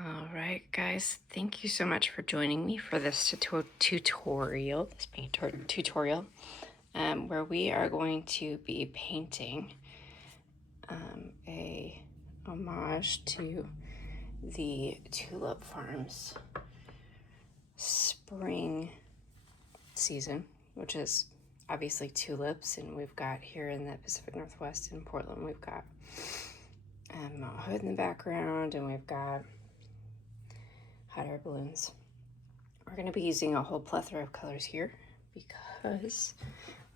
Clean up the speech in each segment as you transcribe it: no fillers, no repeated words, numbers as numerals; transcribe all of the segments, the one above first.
All right, guys, thank you so much for joining me for this tutorial, where we are going to be painting a homage to the Tulip Farms spring season, which is obviously tulips, and we've got here in the Pacific Northwest in Portland, we've got Mount Hood in the background, and we've got hot air balloons. We're going to be using a whole plethora of colors here because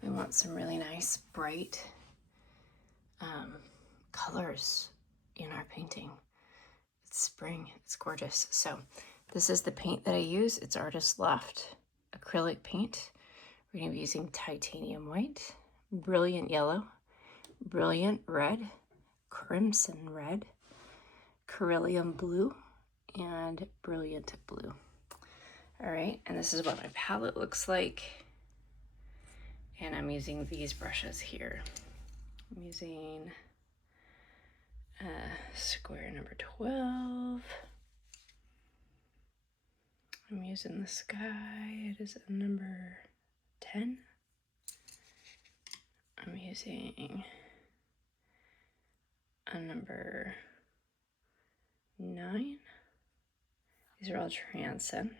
we want some really nice, bright colors in our painting. It's spring, it's gorgeous. So this is the paint that I use. It's Artist Loft acrylic paint. We're going to be using titanium white, brilliant yellow, brilliant red, crimson red, beryllium blue, and brilliant blue. All right, and this is what my palette looks like. And I'm using these brushes here. I'm using square number 12. I'm using the sky. It is a number 10. I'm using a number 9. These are all transcend.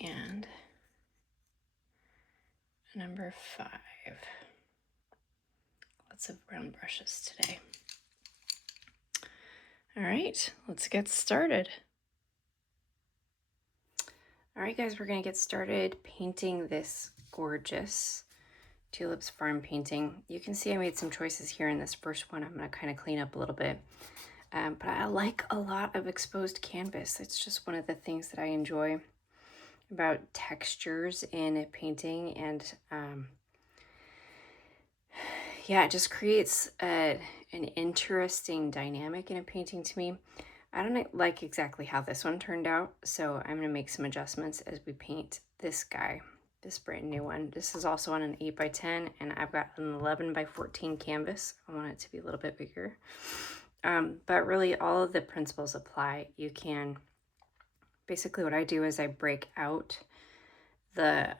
And a number 5. Lots of brown brushes today. All right, let's get started. All right, guys, we're gonna get started painting this gorgeous Tulips Farm painting. You can see I made some choices here in this first one. I'm gonna kind of clean up a little bit. But I like a lot of exposed canvas. It's just one of the things that I enjoy about textures in a painting. And yeah, it just creates an interesting dynamic in a painting to me. I don't like exactly how this one turned out, so I'm gonna make some adjustments as we paint this guy, this brand new one. This is also on an 8x10, and I've got an 11x14 canvas. I want it to be a little bit bigger. But really all of the principles apply. You can, basically what I do is I break out the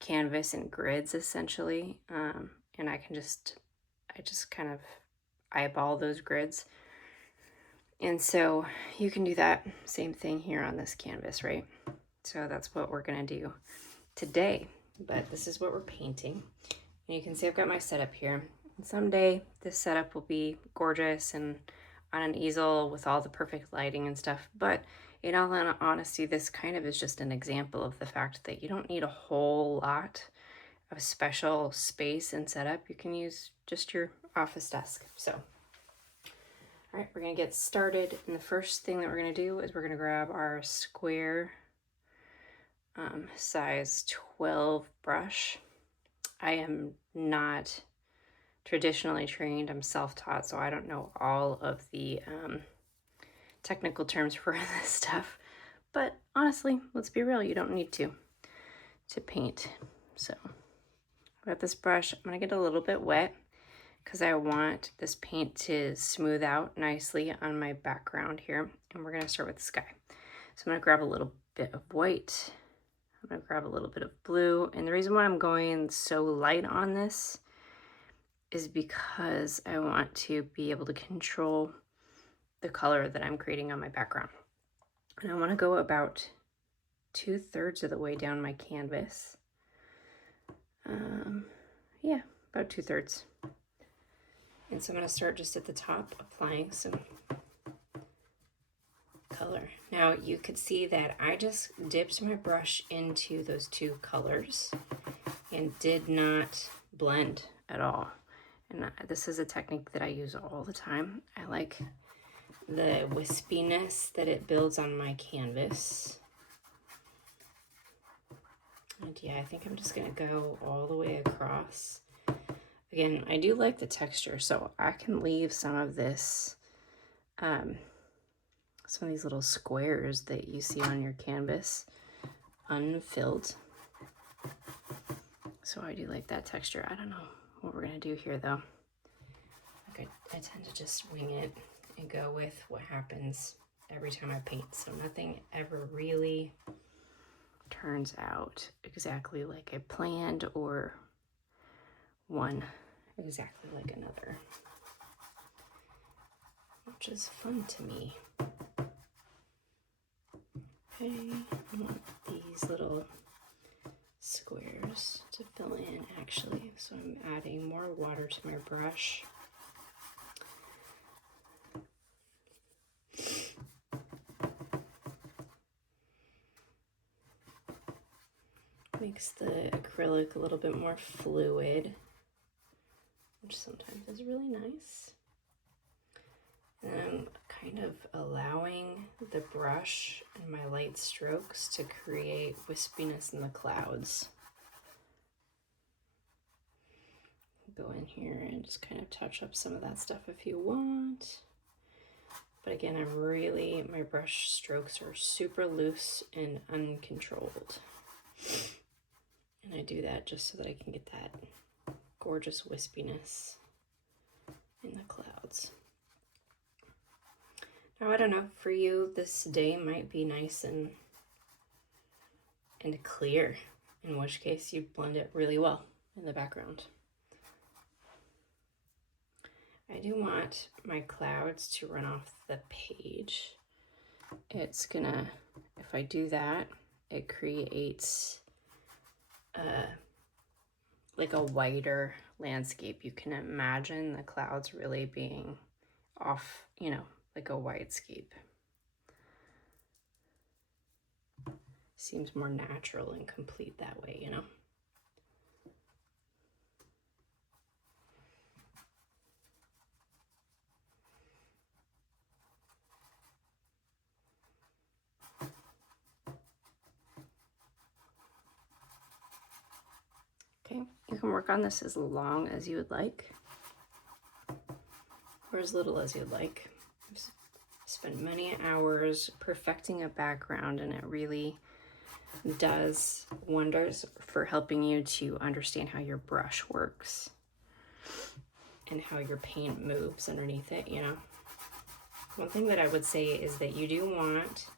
canvas in grids essentially, and I just kind of eyeball those grids. And so you can do that same thing here on this canvas, right? So that's what we're gonna do today, but this is what we're painting. And you can see I've got my setup here. And someday this setup will be gorgeous and on an easel with all the perfect lighting and stuff. But in all honesty, this kind of is just an example of the fact that you don't need a whole lot of special space and setup. You can use just your office desk. So, all right, we're gonna get started. And the first thing that we're gonna do is we're gonna grab our square size 12 brush. I am not traditionally trained. I'm self-taught, so I don't know all of the technical terms for this stuff. But honestly, let's be real, you don't need to paint. So I've got this brush. I'm gonna get a little bit wet because I want this paint to smooth out nicely on my background here. And we're gonna start with the sky. So I'm gonna grab a little bit of white. I'm gonna grab a little bit of blue. And the reason why I'm going so light on this is because I want to be able to control the color that I'm creating on my background. And I want to go about 2/3 of the way down my canvas. Yeah, about 2/3. And so I'm going to start just at the top, applying some color. Now you could see that I just dipped my brush into those two colors and did not blend at all. And this is a technique that I use all the time. I like the wispiness that it builds on my canvas. And yeah, I think I'm just gonna go all the way across. Again, I do like the texture, so I can leave some of this, some of these little squares that you see on your canvas unfilled. So I do like that texture. I don't know what we're gonna do here though. Like I tend to just wing it and go with what happens. every time I paint, so nothing ever really turns out exactly like I planned or one exactly like another, which is fun to me. Okay, I want these little squares to fill in actually, so I'm adding more water to my brush. Makes the acrylic a little bit more fluid, which sometimes is really nice. And I'm kind of allowing the brush and my light strokes to create wispiness in the clouds. Go in here and just kind of touch up some of that stuff if you want. But again, my brush strokes are super loose and uncontrolled. And I do that just so that I can get that gorgeous wispiness in the clouds. Now, I don't know, for you, this day might be nice and clear, in which case you blend it really well in the background. I do want my clouds to run off the page. It's gonna, if I do that, it creates like a wider landscape. You can imagine the clouds really being off, you know, like a widescape. Seems more natural and complete that way, you know? Okay, you can work on this as long as you would like, or as little as you'd like. I've spent many hours perfecting a background, and it really does wonders for helping you to understand how your brush works and how your paint moves underneath it, you know. One thing that I would say is that you do want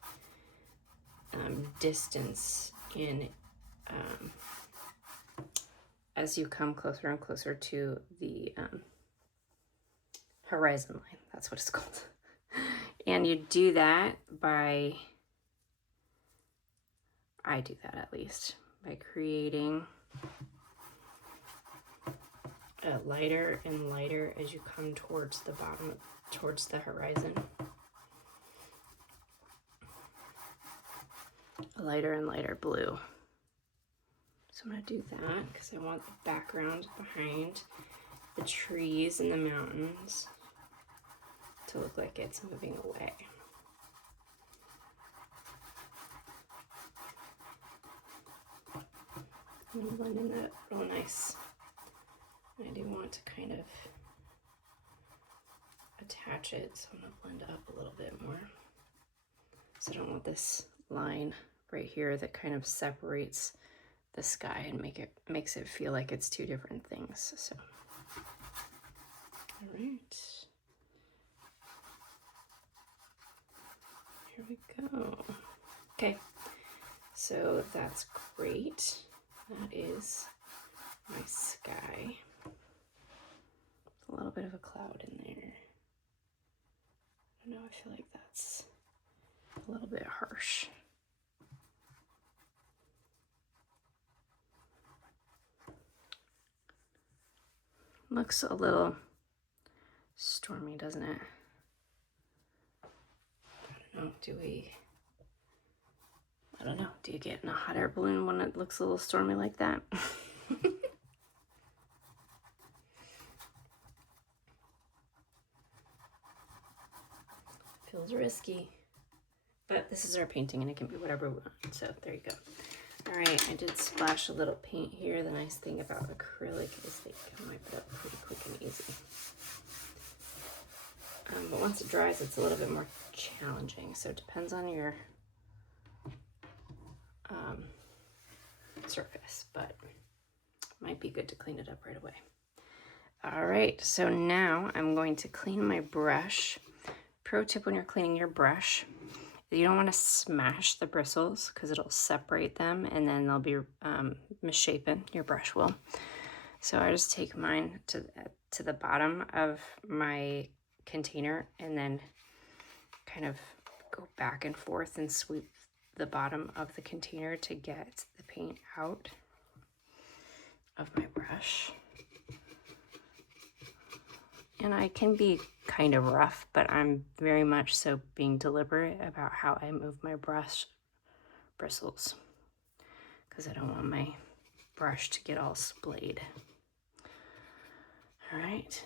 distance in as you come closer and closer to the horizon line. That's what it's called. And you do that by, I do that at least, by creating a lighter and lighter as you come towards the bottom, towards the horizon. A lighter and lighter blue. So I'm gonna do that because I want the background behind the trees and the mountains to look like it's moving away. I'm blending that real nice. I do want to kind of attach it, so I'm gonna blend it up a little bit more. So I don't want this line right here that kind of separates the sky and makes it feel like it's two different things. So, all right, here we go. Okay, so that's great. That is my sky. A little bit of a cloud in there. I don't know, I feel like that's a little bit harsh. Looks a little stormy, doesn't it? I don't know, do you get in a hot air balloon when it looks a little stormy like that? Feels risky. But this is our painting and it can be whatever we want, so there you go. All right, I did splash a little paint here. The nice thing about acrylic is they can wipe it up pretty quick and easy. But once it dries, it's a little bit more challenging, so it depends on your surface, but might be good to clean it up right away. All right, so now I'm going to clean my brush. Pro tip when you're cleaning your brush, You don't want to smash the bristles because it'll separate them and then they'll be misshapen, your brush will. So I just take mine to the bottom of my container and then kind of go back and forth and sweep the bottom of the container to get the paint out of my brush. And I can be kind of rough, but I'm very much so being deliberate about how I move my brush bristles because I don't want my brush to get all splayed. All right.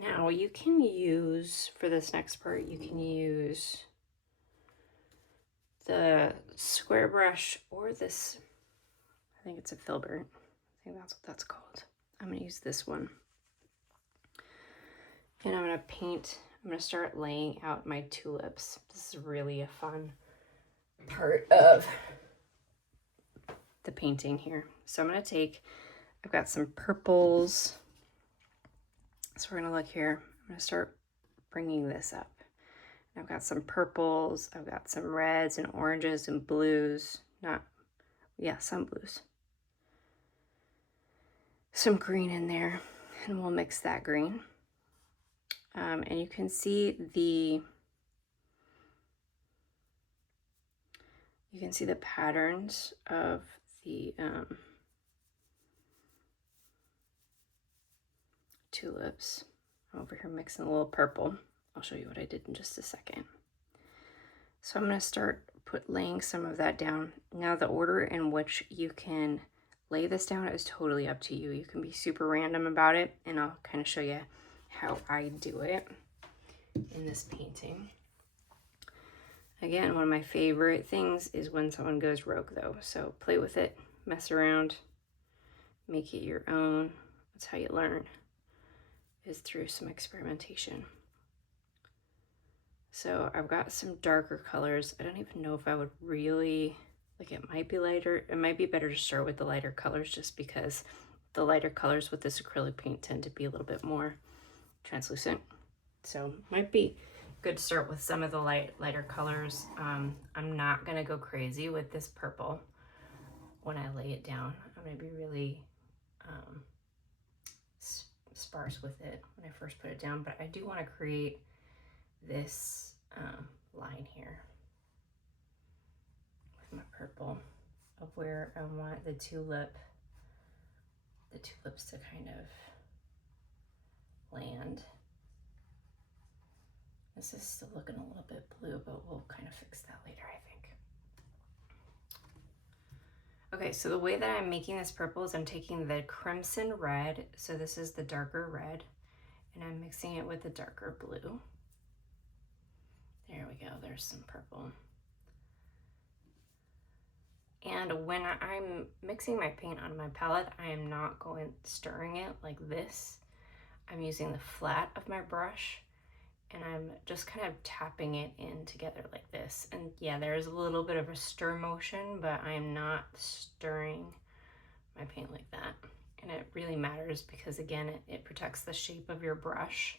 Now you can use, for this next part, you can use the square brush or this, I think it's a filbert. I think that's what that's called. I'm gonna use this one. And I'm gonna start laying out my tulips. This is really a fun part of the painting here. So I'm I've got some purples. So we're gonna look here. I'm gonna start bringing this up. I've got some purples, I've got some reds and oranges and blues. Some blues. Some green in there, and we'll mix that green. And you can see the patterns of the tulips. I'm over here mixing a little purple. I'll show you what I did in just a second. So I'm going to start laying some of that down. Now the order in which you can lay this down is totally up to you. You can be super random about it, and I'll kind of show you how I do it in this painting. Again, one of my favorite things is when someone goes rogue though. So play with it, mess around, make it your own. That's how you learn, is through some experimentation. So I've got some darker colors. I don't even know if I would really, like, it might be lighter. It might be better to start with the lighter colors just because the lighter colors with this acrylic paint tend to be a little bit more translucent. So might be good to start with some of the lighter colors. I'm not gonna go crazy with this purple when I lay it down. I'm gonna be really sparse with it when I first put it down, but I do want to create this line here with my purple of where I want the tulips to kind of land. This is still looking a little bit blue, but we'll kind of fix that later, I think. Okay, so the way that I'm making this purple is I'm taking the crimson red, so this is the darker red, and I'm mixing it with the darker blue. There we go, there's some purple. And when I'm mixing my paint on my palette, I am not stirring it like this. I'm using the flat of my brush, and I'm just kind of tapping it in together like this. And yeah, there's a little bit of a stir motion, but I am not stirring my paint like that. And it really matters because, again, it protects the shape of your brush.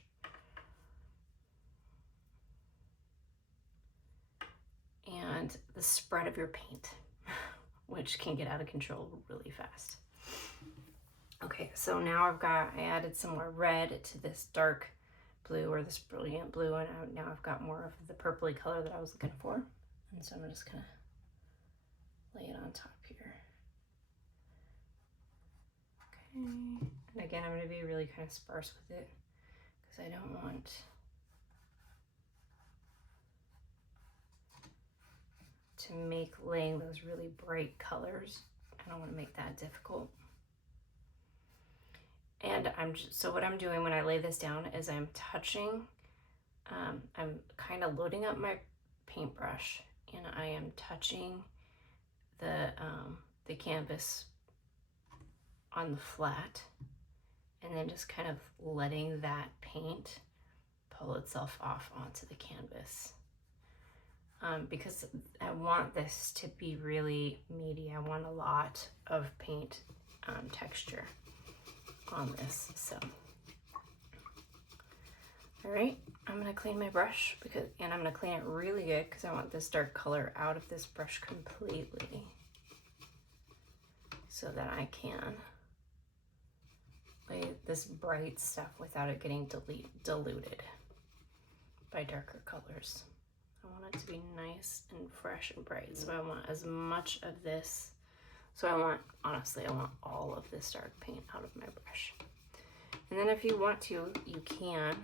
And the spread of your paint, which can get out of control really fast. Okay, so now I added some more red to this dark blue, or this brilliant blue, and now I've got more of the purpley color that I was looking for. And so I'm just gonna lay it on top here. Okay, and again, I'm gonna be really kind of sparse with it because I don't want to make laying those really bright colors. I don't want to make that difficult. And so what I'm doing when I lay this down is I'm touching, I'm kind of loading up my paintbrush, and I am touching the canvas on the flat, and then just kind of letting that paint pull itself off onto the canvas. Because I want this to be really meaty. I want a lot of paint texture on this. So, all right, I'm gonna clean my brush and I'm gonna clean it really good because I want this dark color out of this brush completely so that I can lay this bright stuff without it getting diluted by darker colors. I want it to be nice and fresh and bright. So I want as much of this. So honestly, I want all of this dark paint out of my brush. And then if you want to, you can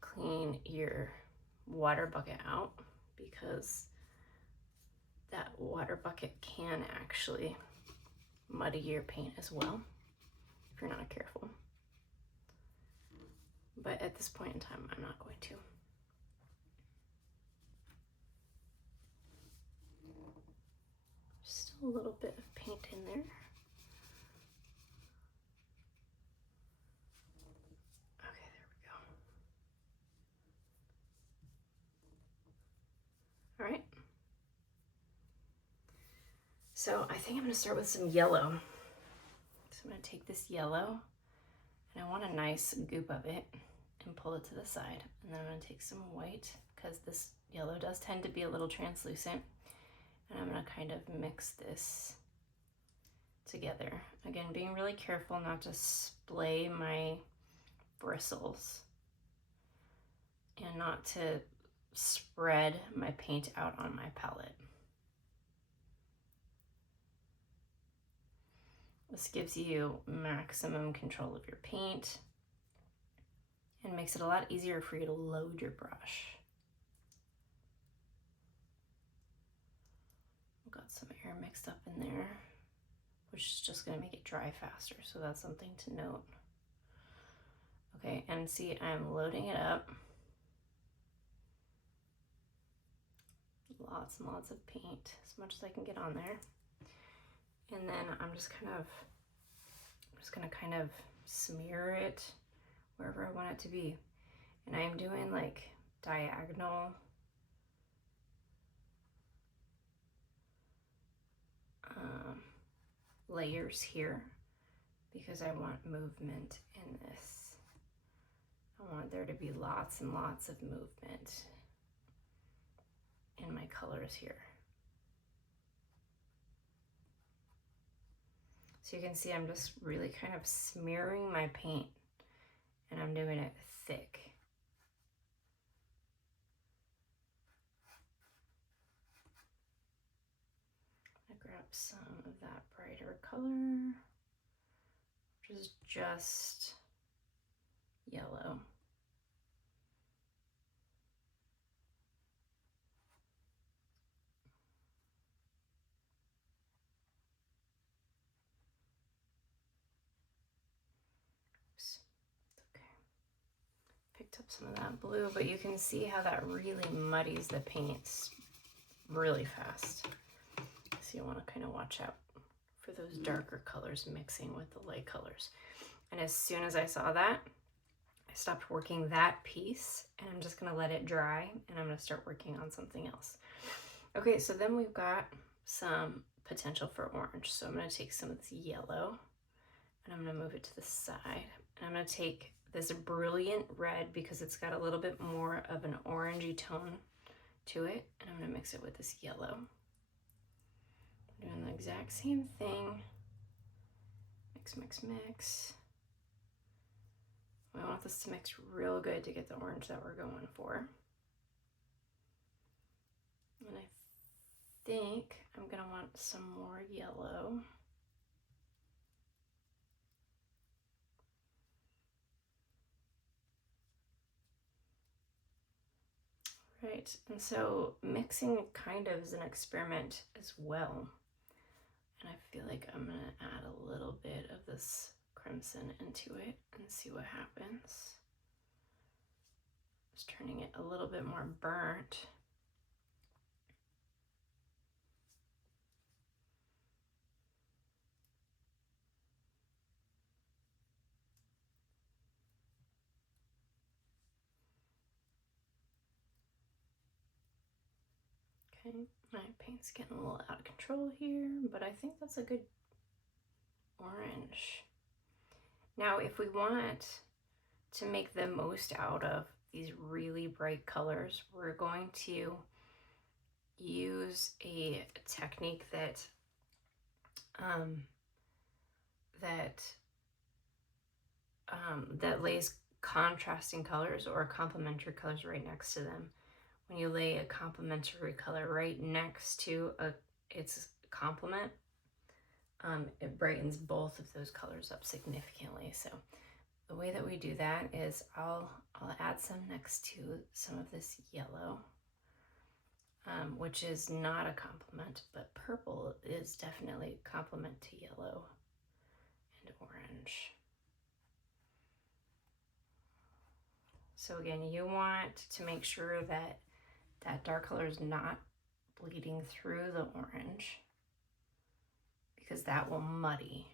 clean your water bucket out because that water bucket can actually muddy your paint as well if you're not careful. But at this point in time, I'm not going to. Still a little bit of paint in there. Okay, there we go. All right. So I think I'm gonna start with some yellow. So I'm gonna take this yellow and I want a nice goop of it and pull it to the side. And then I'm gonna take some white because this yellow does tend to be a little translucent. And I'm gonna kind of mix this together. Again, being really careful not to splay my bristles and not to spread my paint out on my palette. This gives you maximum control of your paint and makes it a lot easier for you to load your brush. I've got some air mixed up in there, which is just gonna make it dry faster, so that's something to note. Okay, and see, I'm loading it up. Lots and lots of paint, as much as I can get on there. And then I'm just gonna kind of smear it wherever I want it to be. And I am doing like diagonal layers here because I want movement in this. I want there to be lots and lots of movement in my colors here. So you can see I'm just really kind of smearing my paint and I'm doing it thick. I grab some of that brighter color, which is just yellow. Picked up some of that blue, but you can see how that really muddies the paints really fast. So you want to kind of watch out for those darker colors mixing with the light colors. And as soon as I saw that, I stopped working that piece and I'm just going to let it dry and I'm going to start working on something else. Okay, so then we've got some potential for orange. So I'm going to take some of this yellow and I'm going to move it to the side. And I'm going to take this brilliant red because it's got a little bit more of an orangey tone to it. And I'm going to mix it with this yellow. I'm doing the exact same thing. Mix, mix, mix. I want this to mix real good to get the orange that we're going for. And I think I'm going to want some more yellow. Right, and so mixing kind of is an experiment as well. And I feel like I'm gonna add a little bit of this crimson into it and see what happens. Just turning it a little bit more burnt. Okay, my paint's getting a little out of control here, but I think that's a good orange. Now, if we want to make the most out of these really bright colors, we're going to use a technique that that that lays contrasting colors or complementary colors right next to them. When you lay a complementary color right next to its complement, it brightens both of those colors up significantly. So the way that we do that is I'll add some next to some of this yellow, which is not a complement, but purple is definitely a complement to yellow and orange. So again, you want to make sure that that dark color is not bleeding through the orange, because that will muddy.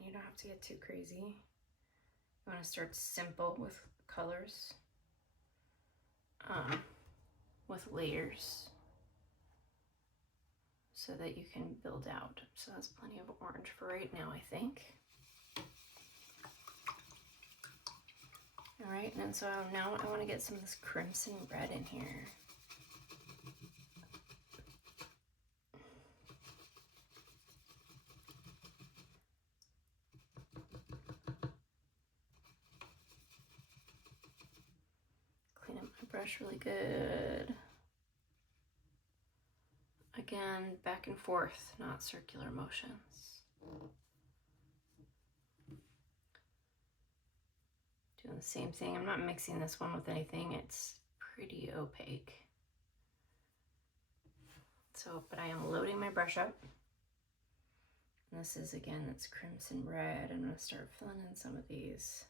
You don't have to get too crazy. You want to start simple with colors, with layers, so that you can build out. So that's plenty of orange for right now, I think. All right, and so now I want to get some of this crimson red in here. Clean up my brush really good. Again, back and forth, not circular motions. Doing the same thing. I'm not mixing this one with anything. It's pretty opaque. So, but I am loading my brush up. And this is, again, it's crimson red. I'm gonna start filling in some of these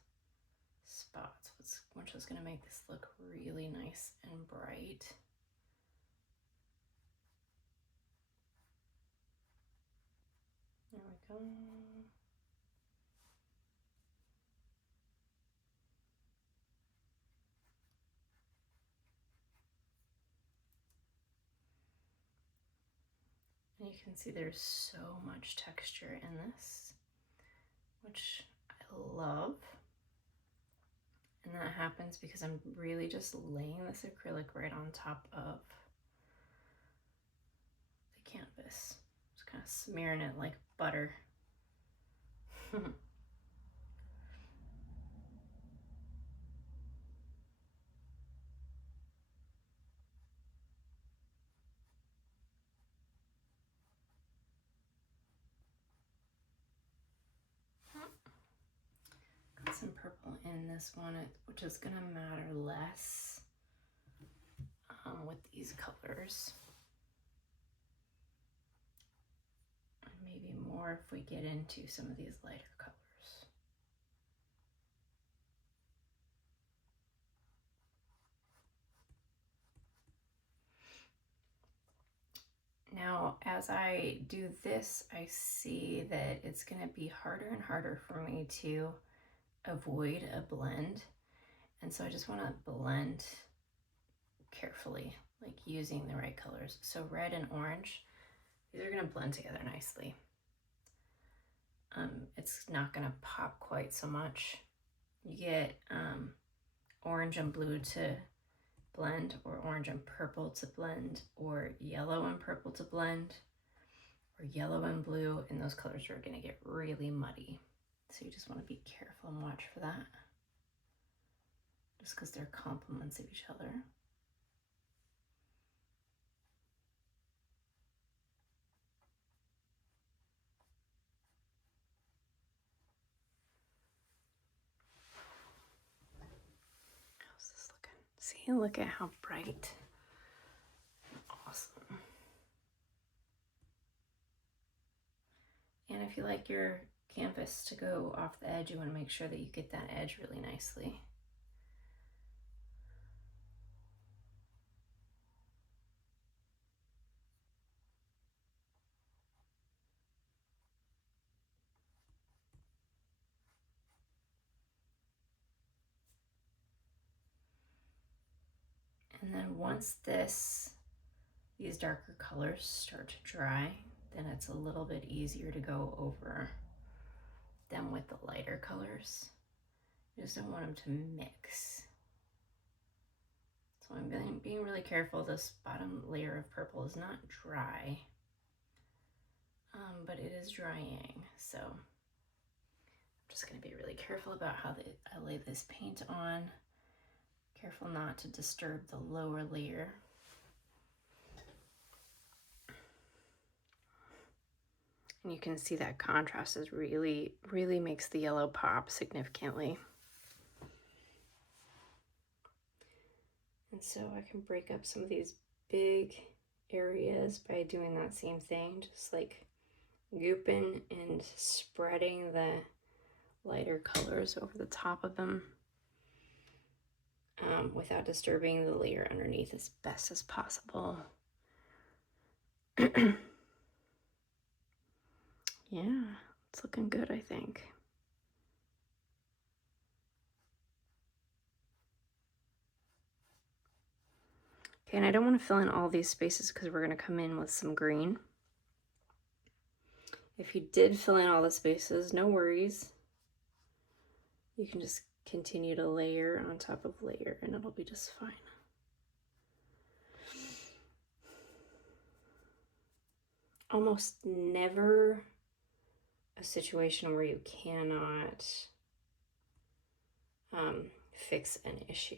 spots, which is gonna make this look really nice and bright. There we go. And you can see there's so much texture in this, which I love. And that happens because I'm really just laying this acrylic right on top of the canvas. Just kind of smearing it like butter. Got some purple in this one, which is gonna matter less with these colors. And maybe more if we get into some of these lighter colors. Now, as I do this, I see that it's going to be harder and harder for me to avoid a blend. And so I just want to blend carefully, like using the right colors. So red and orange, these are going to blend together nicely. It's not going to pop quite so much. You get orange and blue to blend, or orange and purple to blend, or yellow and purple to blend, or yellow and blue, and those colors are going to get really muddy. So you just want to be careful and watch for that, just because they're complements of each other. How's this looking? See, look at how bright. Awesome. And if you like your canvas to go off the edge, you want to make sure that you get that edge really nicely. And then once these darker colors start to dry, then it's a little bit easier to go over them with the lighter colors. You just don't want them to mix. So I'm being really careful. This bottom layer of purple is not dry, but it is drying. So I'm just gonna be really careful about how I lay this paint on. Careful not to disturb the lower layer. And you can see that contrast is really makes the yellow pop significantly. And so I can break up some of these big areas by doing that same thing, just like gooping and spreading the lighter colors over the top of them without disturbing the layer underneath as best as possible. Yeah, it's looking good, I think. Okay, and I don't want to fill in all these spaces because we're going to come in with some green. If you did fill in all the spaces, no worries. You can just continue to layer on top of layer and it'll be just fine. Almost never a situation where you cannot fix an issue.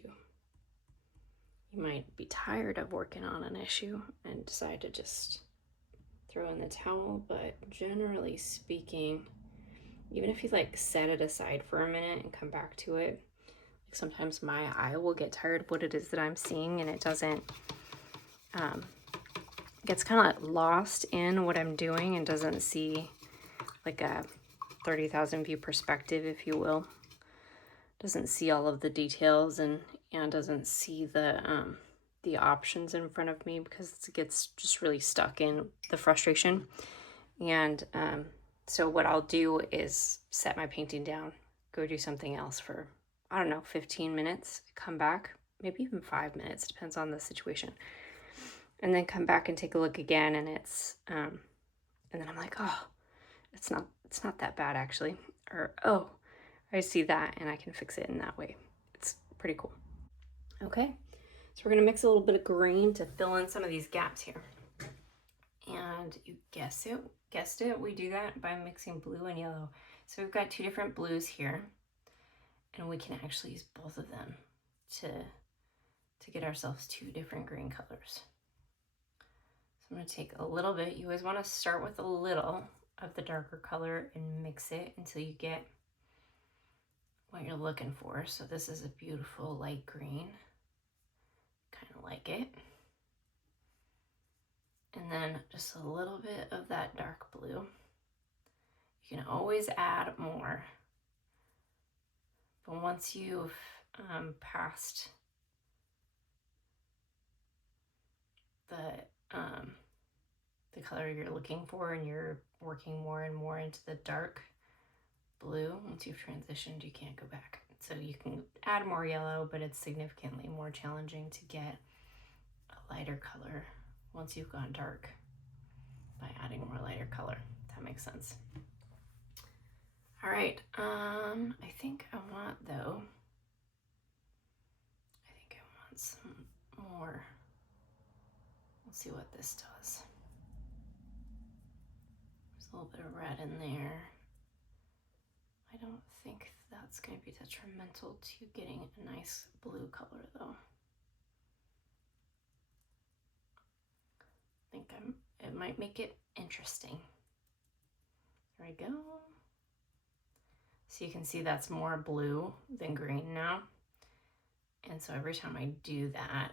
You might be tired of working on an issue and decide to just throw in the towel, but generally speaking, even if you like set it aside for a minute and come back to it, like sometimes my eye will get tired of what it is that I'm seeing and it doesn't, gets kind of lost in what I'm doing and doesn't see like a 30,000 view perspective, if you will. Doesn't see all of the details and doesn't see the options in front of me because it gets just really stuck in the frustration. And so what I'll do is set my painting down, go do something else for, I don't know, 15 minutes, come back, maybe even 5 minutes, depends on the situation. And then come back and take a look again, and it's and then I'm like, oh, it's not that bad actually. Or oh, I see that and I can fix it in that way. It's pretty cool. Okay, so we're gonna mix a little bit of green to fill in some of these gaps here. And you guessed it, we do that by mixing blue and yellow. So we've got two different blues here, and we can actually use both of them to get ourselves two different green colors. So I'm gonna take a little bit. You always wanna start with a little of the darker color and mix it until you get what you're looking for. So this is a beautiful light green, kind of like it. And then just a little bit of that dark blue. You can always add more. But once you've passed the color you're looking for and you're working more and more into the dark blue, once you've transitioned, you can't go back. So you can add more yellow, but it's significantly more challenging to get a lighter color once you've gone dark by adding more lighter color. If that makes sense. All right, I think I want some more. We'll see what this does. There's a little bit of red in there. I don't think that's going to be detrimental to getting a nice blue color though. I think it might make it interesting. There we go. So you can see that's more blue than green now. And so every time I do that,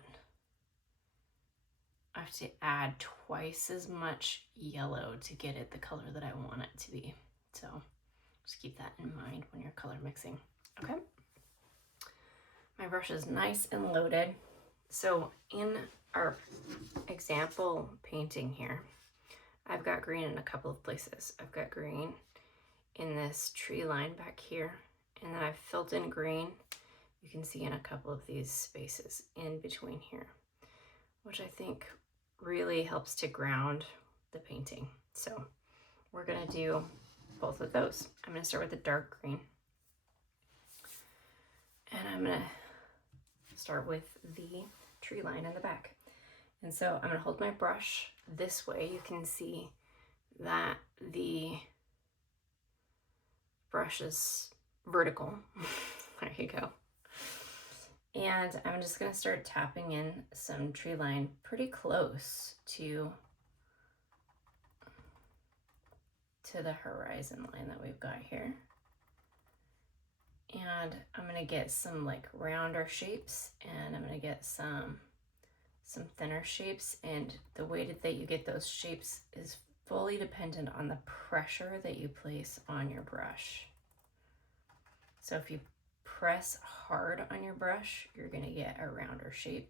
I have to add twice as much yellow to get it the color that I want it to be. So just keep that in mind when you're color mixing. Okay. My brush is nice and loaded. So in our example painting here, I've got green in a couple of places. I've got green in this tree line back here, and then I've filled in green you can see in a couple of these spaces in between here, which I think really helps to ground the painting. So we're gonna do both of those. I'm gonna start with the dark green. And I'm gonna start with the tree line in the back. And so I'm gonna hold my brush this way. You can see that the brush is vertical. There you go. And I'm just gonna start tapping in some tree line pretty close to the horizon line that we've got here. And I'm gonna get some like rounder shapes, and I'm gonna get some thinner shapes. And the way that you get those shapes is fully dependent on the pressure that you place on your brush. So if you press hard on your brush, you're gonna get a rounder shape.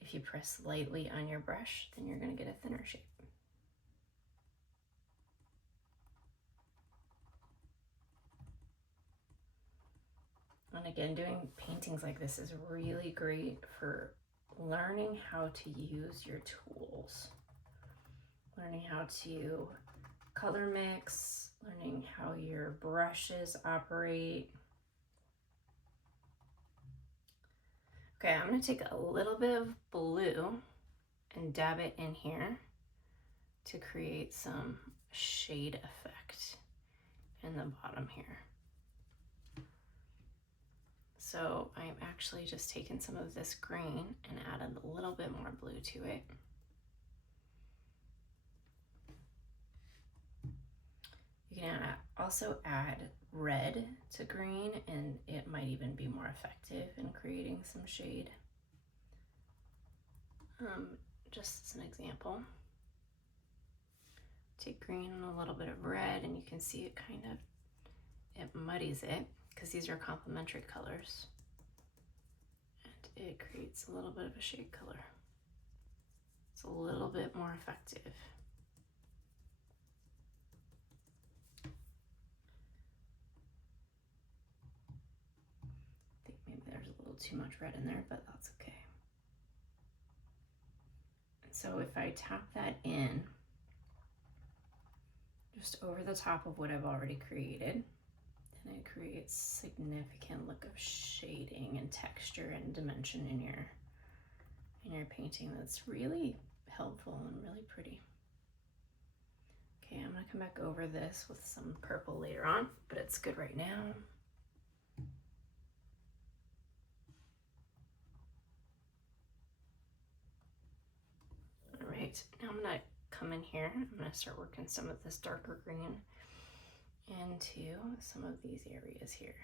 If you press lightly on your brush, then you're gonna get a thinner shape. And again, doing paintings like this is really great for learning how to use your tools, learning how to color mix, learning how your brushes operate. Okay, I'm gonna take a little bit of blue and dab it in here to create some shade effect in the bottom here. So I'm actually just taking some of this green and added a little bit more blue to it. You can also add red to green, and it might even be more effective in creating some shade. Just as an example, take green and a little bit of red, and you can see it it muddies it because these are complementary colors, and it creates a little bit of a shade color. It's a little bit more effective. I think maybe there's a little too much red in there, but that's okay. And so if I tap that in just over the top of what I've already created, then it creates significant look of shading and texture and dimension in your painting that's really helpful and really pretty. Okay, I'm gonna come back over this with some purple later on, but it's good right now. All right, now I'm gonna come in here. I'm gonna start working some of this darker green into some of these areas here.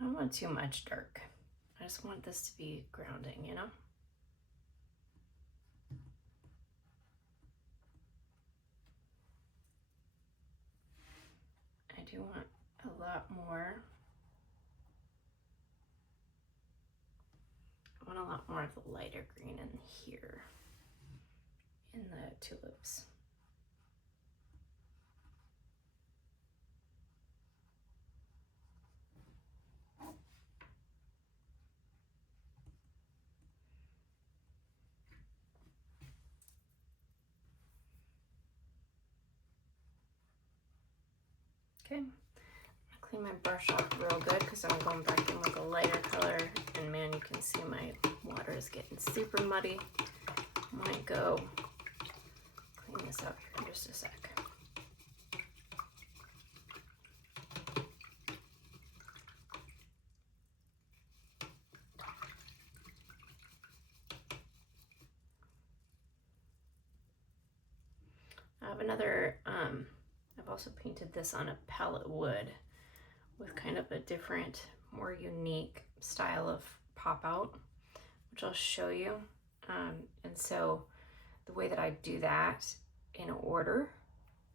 I don't want too much dark. I just want this to be grounding, you know? I do want a lot more. I want a lot more of the lighter green in here, in the tulips. Okay, I'm gonna clean my brush off real good because I'm going back in with a lighter color, and man, you can see my water is getting super muddy. I might go clean this up here in just a sec. I have another, I've also painted this on a palette wood with kind of a different, more unique style of pop out, which I'll show you. And so the way that I do that in order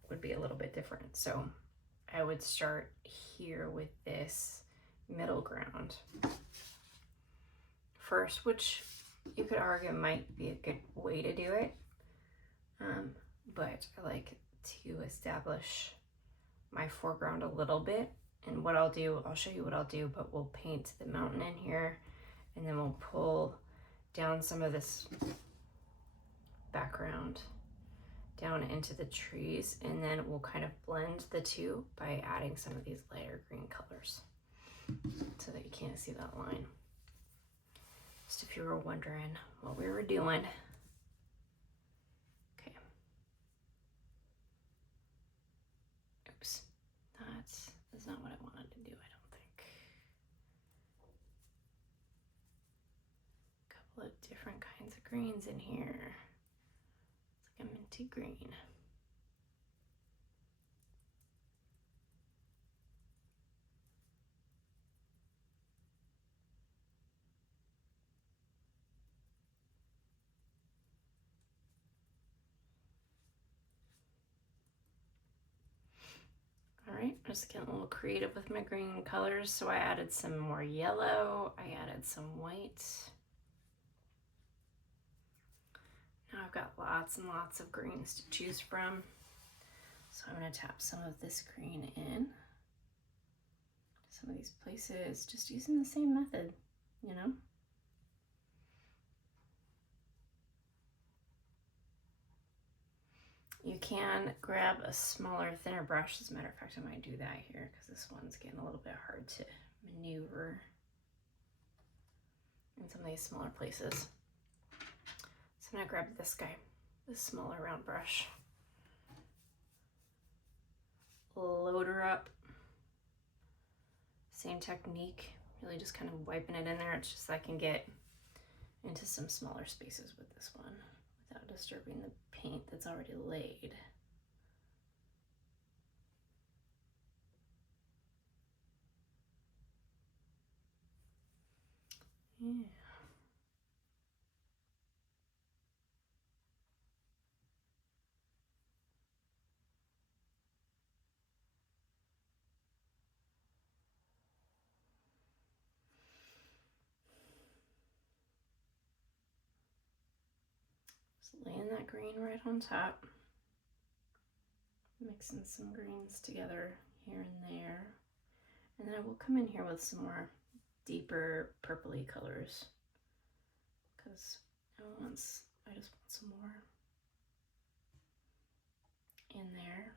would be a little bit different. So I would start here with this middle ground first, which you could argue might be a good way to do it. But I like to establish my foreground a little bit And what I'll do, I'll show you what I'll do, but we'll paint the mountain in here, and then we'll pull down some of this background down into the trees, and then we'll kind of blend the two by adding some of these lighter green colors so that you can't see that line. Just if you were wondering what we were doing. Okay. Oops, that's not what I wanted to do, I don't think. A couple of different kinds of greens in here. It's like a minty green. All right, I'm just getting a little creative with my green colors. So I added some more yellow, I added some white. Now I've got lots and lots of greens to choose from. So I'm gonna tap some of this green in some of these places, just using the same method, you know? You can grab a smaller, thinner brush. As a matter of fact, I might do that here because this one's getting a little bit hard to maneuver in some of these smaller places. So I'm gonna grab this guy, this smaller round brush. Load her up. Same technique, really just kind of wiping it in there. It's just I can get into some smaller spaces with this one without disturbing the paint that's already laid. Yeah. Just laying that green right on top. Mixing some greens together here and there. And then I will come in here with some more deeper purpley colors because I just want some more in there.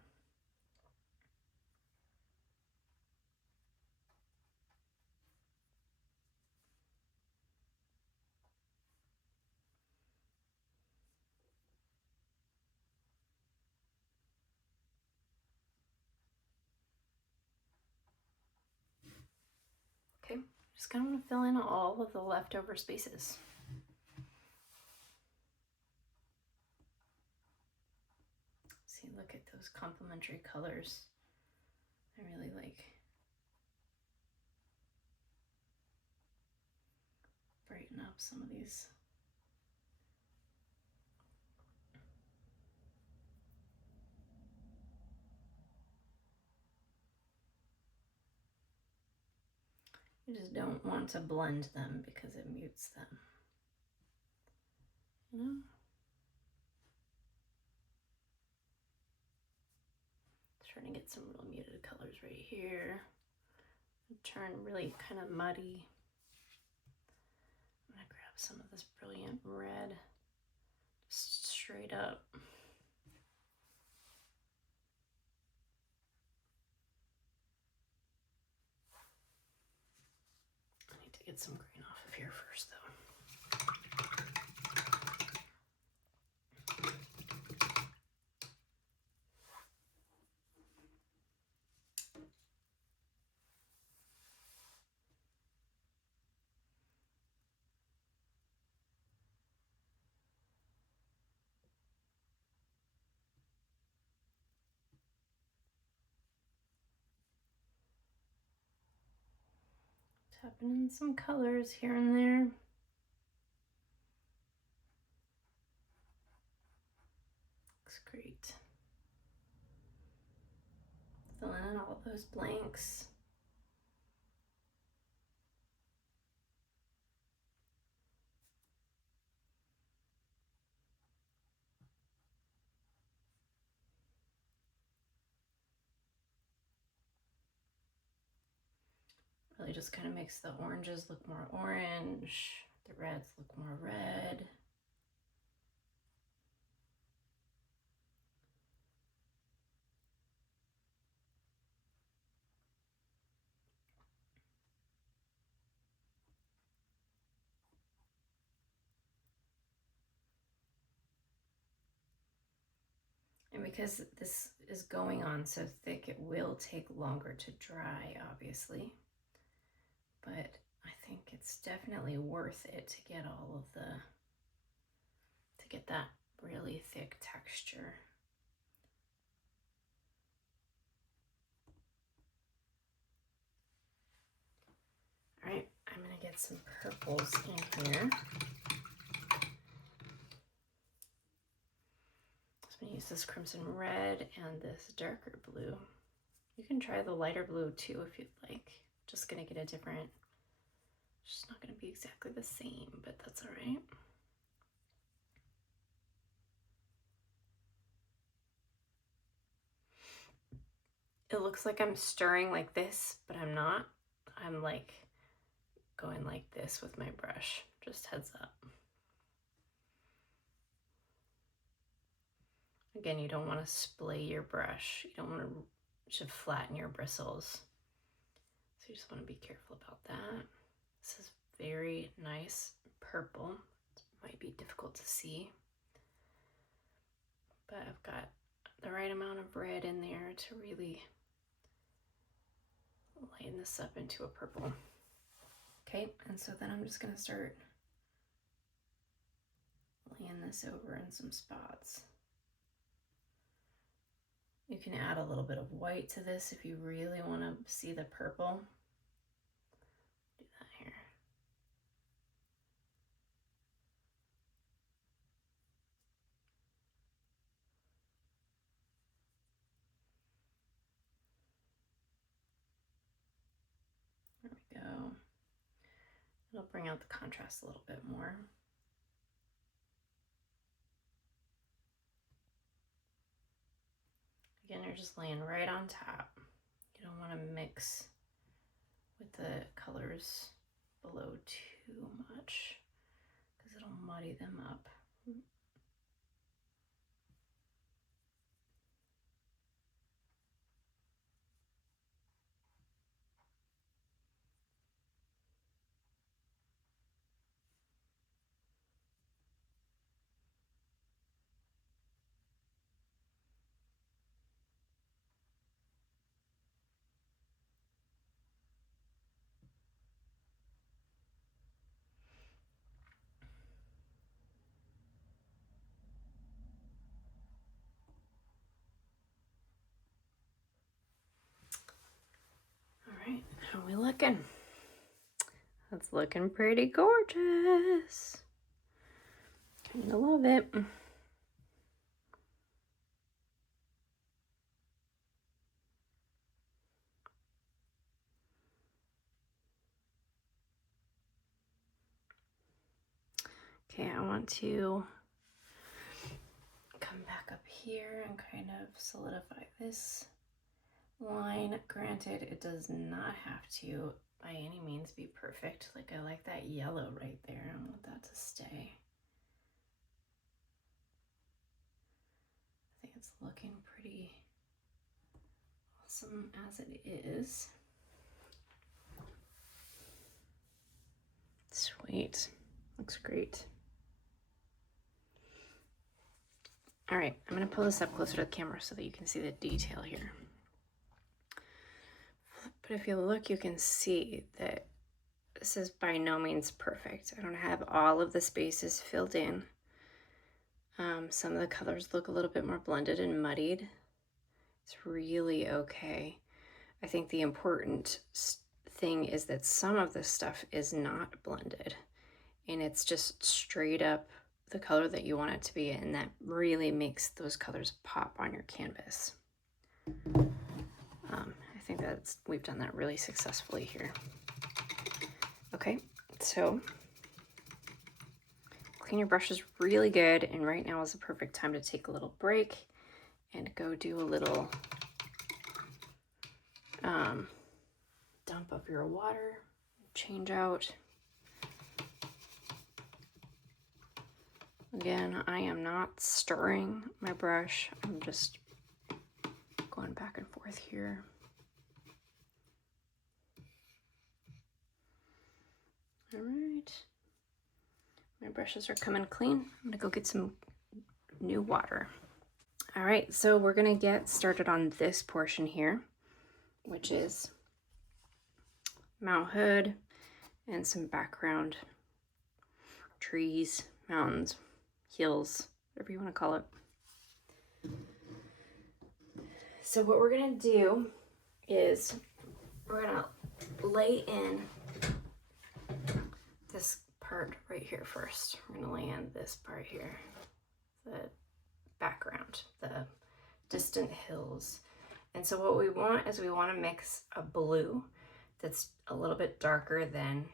Okay, just kind of want to fill in all of the leftover spaces. See, look at those complementary colors. I really like. Brighten up some of these. You just don't want to blend them because it mutes them. You know? Trying to get some real muted colors right here. Turn really kind of muddy. I'm gonna grab some of this brilliant red, just straight up. I need to get some green off of here first though. Tapping in some colors here and there. Looks great. Filling in all those blanks. really just kind of makes the oranges look more orange, the reds look more red. And because this is going on so thick, it will take longer to dry, obviously. But I think it's definitely worth it to get to get that really thick texture. All right, I'm gonna get some purples in here. I'm gonna use this crimson red and this darker blue. You can try the lighter blue too if you'd like. Just gonna get a different, it's not gonna be exactly the same, but that's all right. It looks like I'm stirring like this, but I'm not. I'm like going like this with my brush, just heads up. Again, you don't want to splay your brush. You don't want to flatten your bristles. So you just want to be careful about that. This is very nice purple. It might be difficult to see, but I've got the right amount of red in there to really lighten this up into a purple. Okay, and so then I'm just gonna start laying this over in some spots. You can add a little bit of white to this if you really want to see the purple. Do that here. There we go. It'll bring out the contrast a little bit more. Again, you're just laying right on top. You don't want to mix with the colors below too much because it'll muddy them up. All right, how are we looking? That's looking pretty gorgeous. Kinda love it. Okay, I want to come back up here and kind of solidify this line. Granted, it does not have to by any means be perfect. Like, I like that yellow right there. I want that to stay. I think it's looking pretty awesome as it is. Sweet, looks great. All right, I'm gonna pull this up closer to the camera so that you can see the detail here. But if you look, you can see that this is by no means perfect. I don't have all of the spaces filled in. Some of the colors look a little bit more blended and muddied. It's really okay. I think the important thing is that some of this stuff is not blended and it's just straight up the color that you want it to be, and that really makes those colors pop on your canvas. I think we've done that really successfully here. Okay, so clean your brushes really good, and right now is the perfect time to take a little break and go do a little dump of your water, change out. Again, I am not stirring my brush. I'm just going back and forth here. All right. My brushes are coming clean. I'm gonna go get some new water. All right, so we're gonna get started on this portion here, which is Mount Hood and some background trees, mountains, hills, whatever you want to call it. So what we're gonna do is we're gonna lay in this part right here first. We're gonna lay in this part here, the background, the distant hills. And so what we want is we want to mix a blue that's a little bit darker than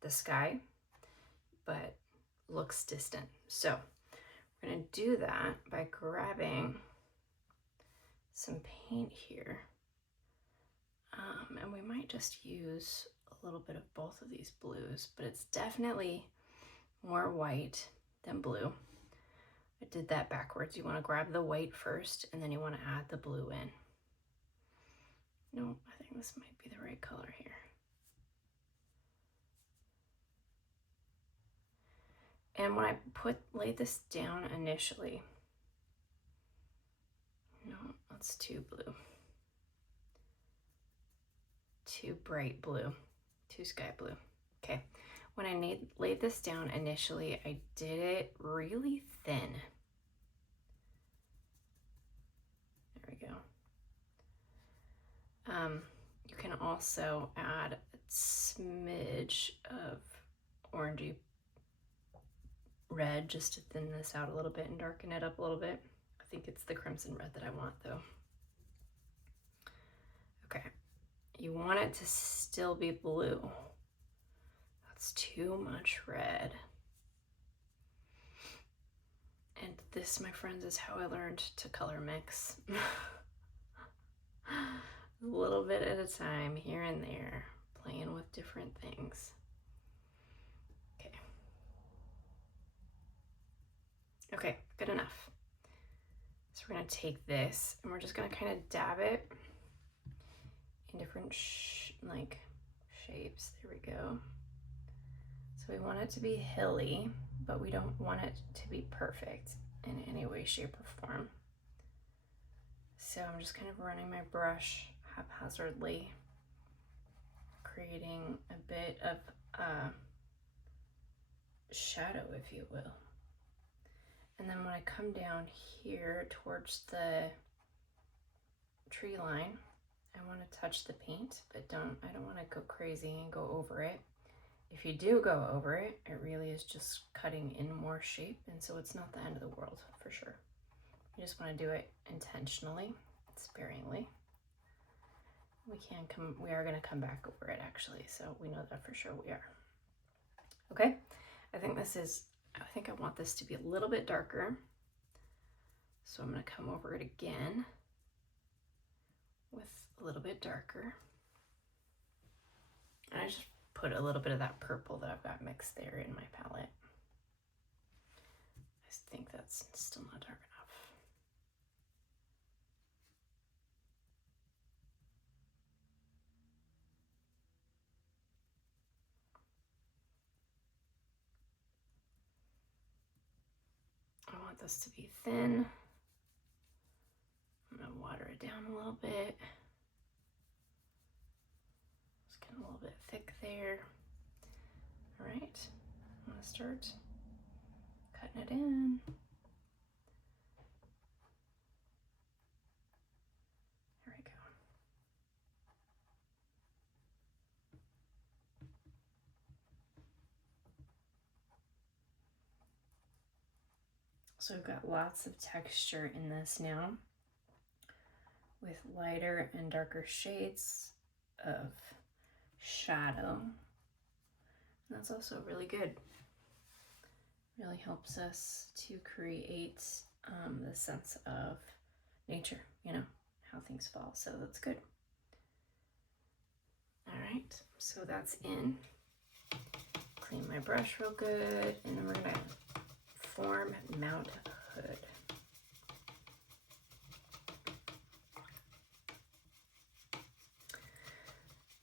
the sky, but looks distant. So we're going to do that by grabbing some paint here. And we might just use a little bit of both of these blues, but it's definitely more white than blue. I did that backwards. You want to grab the white first, and then you want to add the blue in. No, I think this might be the right color here. And when I laid this down initially, no, that's too blue. Too bright blue, too sky blue. Okay, when I laid this down initially, I did it really thin. There we go. You can also add a smidge of orangey red just to thin this out a little bit and darken it up a little bit. I think it's the crimson red that I want though. Okay, you want it to still be blue. That's too much red. And this, my friends, is how I learned to color mix. A little bit at a time, here and there, playing with different things. Okay. Okay, good enough. So we're gonna take this and we're just gonna kind of dab it in different shapes. There we go. So we want it to be hilly, but we don't want it to be perfect in any way, shape, or form. So I'm just kind of running my brush haphazardly, creating a bit of shadow, if you will. And then when I come down here towards the tree line, I want to touch the paint, but I don't want to go crazy and go over it. If you do go over it, it really is just cutting in more shape, and so it's not the end of the world for sure. You just want to do it intentionally, sparingly. We are going to come back over it actually, so we know that for sure we are. Okay, I think I want this to be a little bit darker. So I'm going to come over it again with a little bit darker. And I just put a little bit of that purple that I've got mixed there in my palette. I just think that's still not dark enough. I want this to be thin. I'm gonna water it down a little bit. It's getting a little bit thick there. All right, I'm gonna start cutting it in. There we go. So I've got lots of texture in this now with lighter and darker shades of shadow. And that's also really good. Really helps us to create the sense of nature, you know, how things fall. So that's good. All right, so that's in. Clean my brush real good, and then we're gonna form Mount Hood.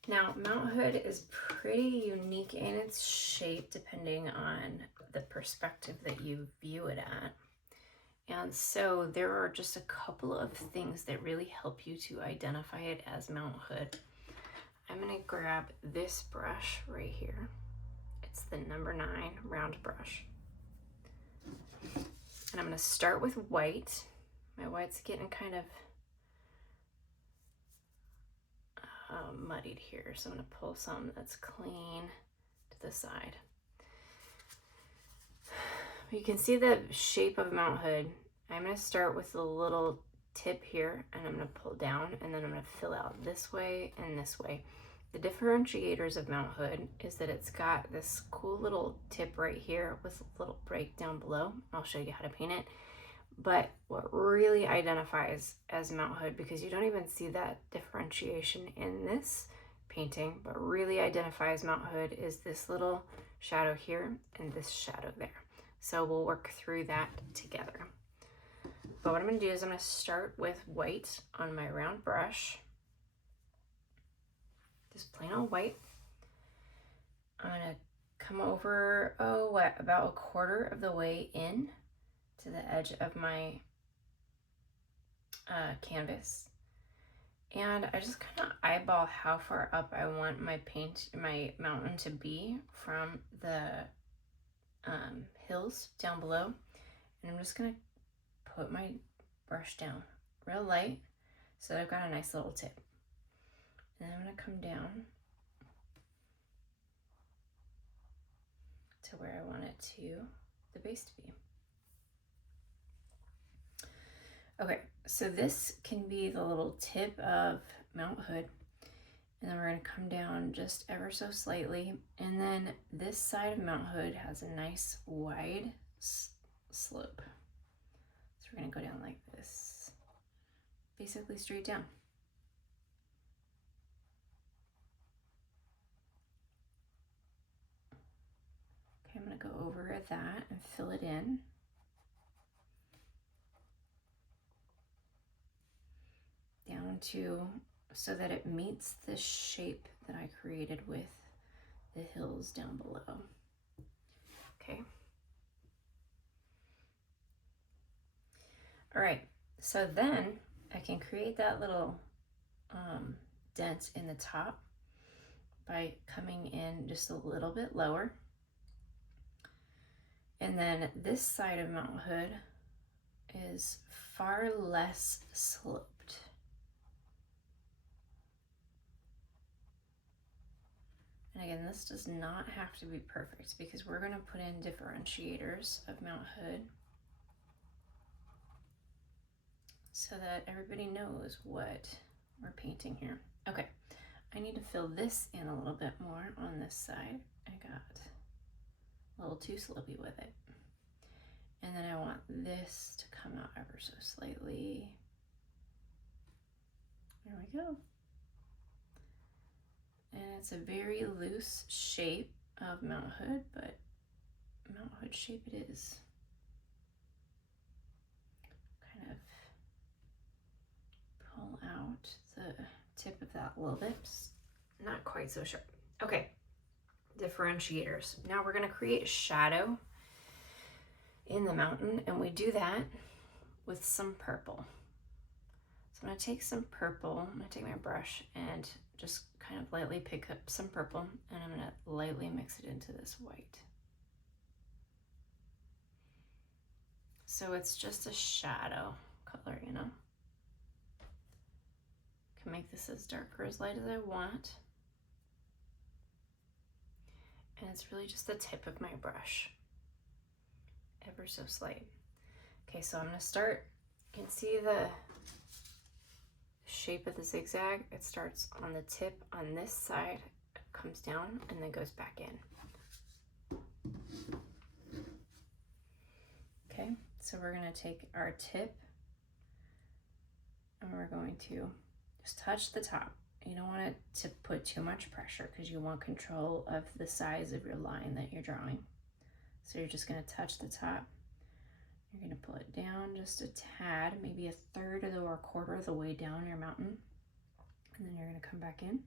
Now, Mount Hood is pretty unique in its shape depending on the perspective that you view it at. And so there are just a couple of things that really help you to identify it as Mount Hood. I'm gonna grab this brush right here. It's the number 9 round brush. And I'm gonna start with white. My white's getting kind of muddied here, so I'm gonna pull some that's clean to the side. You can see the shape of Mount Hood. I'm gonna start with the little tip here, and I'm gonna pull down, and then I'm gonna fill out this way and this way. The differentiators of Mount Hood is that it's got this cool little tip right here with a little break down below. I'll show you how to paint it. But what really identifies as Mount Hood, because you don't even see that differentiation in this painting, but really identifies Mount Hood is this little shadow here and this shadow there. So we'll work through that together. But what I'm gonna do is I'm gonna start with white on my round brush. Just plain old white. I'm gonna come over, about a quarter of the way in to the edge of my canvas. And I just kind of eyeball how far up I want my mountain to be from the hills down below. And I'm just gonna put my brush down real light so that I've got a nice little tip. And I'm gonna come down to where I want the base to be. Okay, so this can be the little tip of Mount Hood, and then we're gonna come down just ever so slightly, and then this side of Mount Hood has a nice wide slope. So we're gonna go down like this, basically straight down. Okay, I'm gonna go over that and fill it in. Down to, so that it meets the shape that I created with the hills down below. Okay. All right, so then I can create that little dent in the top by coming in just a little bit lower. And then this side of Mount Hood is far less sloped. And again, this does not have to be perfect because we're going to put in differentiators of Mount Hood so that everybody knows what we're painting here. Okay, I need to fill this in a little bit more on this side. I got a little too slopey with it. And then I want this to come out ever so slightly. There we go. And it's a very loose shape of Mount Hood, but Mount Hood shape it is. Kind of pull out the tip of that a little bit. Not quite so sharp. Okay, differentiators. Now we're gonna create shadow in the mountain, and we do that with some purple. So I'm gonna take some purple, I'm gonna take my brush and just kind of lightly pick up some purple, and I'm gonna lightly mix it into this white. So it's just a shadow color, you know. Can make this as dark or as light as I want. And it's really just the tip of my brush, ever so slight. Okay, so I'm gonna start, you can see the shape of the zigzag. It starts on the tip on this side, comes down, and then goes back in. Okay, so we're gonna take our tip and we're going to just touch the top. You don't want it to put too much pressure because you want control of the size of your line that you're drawing. So you're just going to touch the top. You're going to pull it down just a tad, maybe a third or a quarter of the way down your mountain. And then you're going to come back in.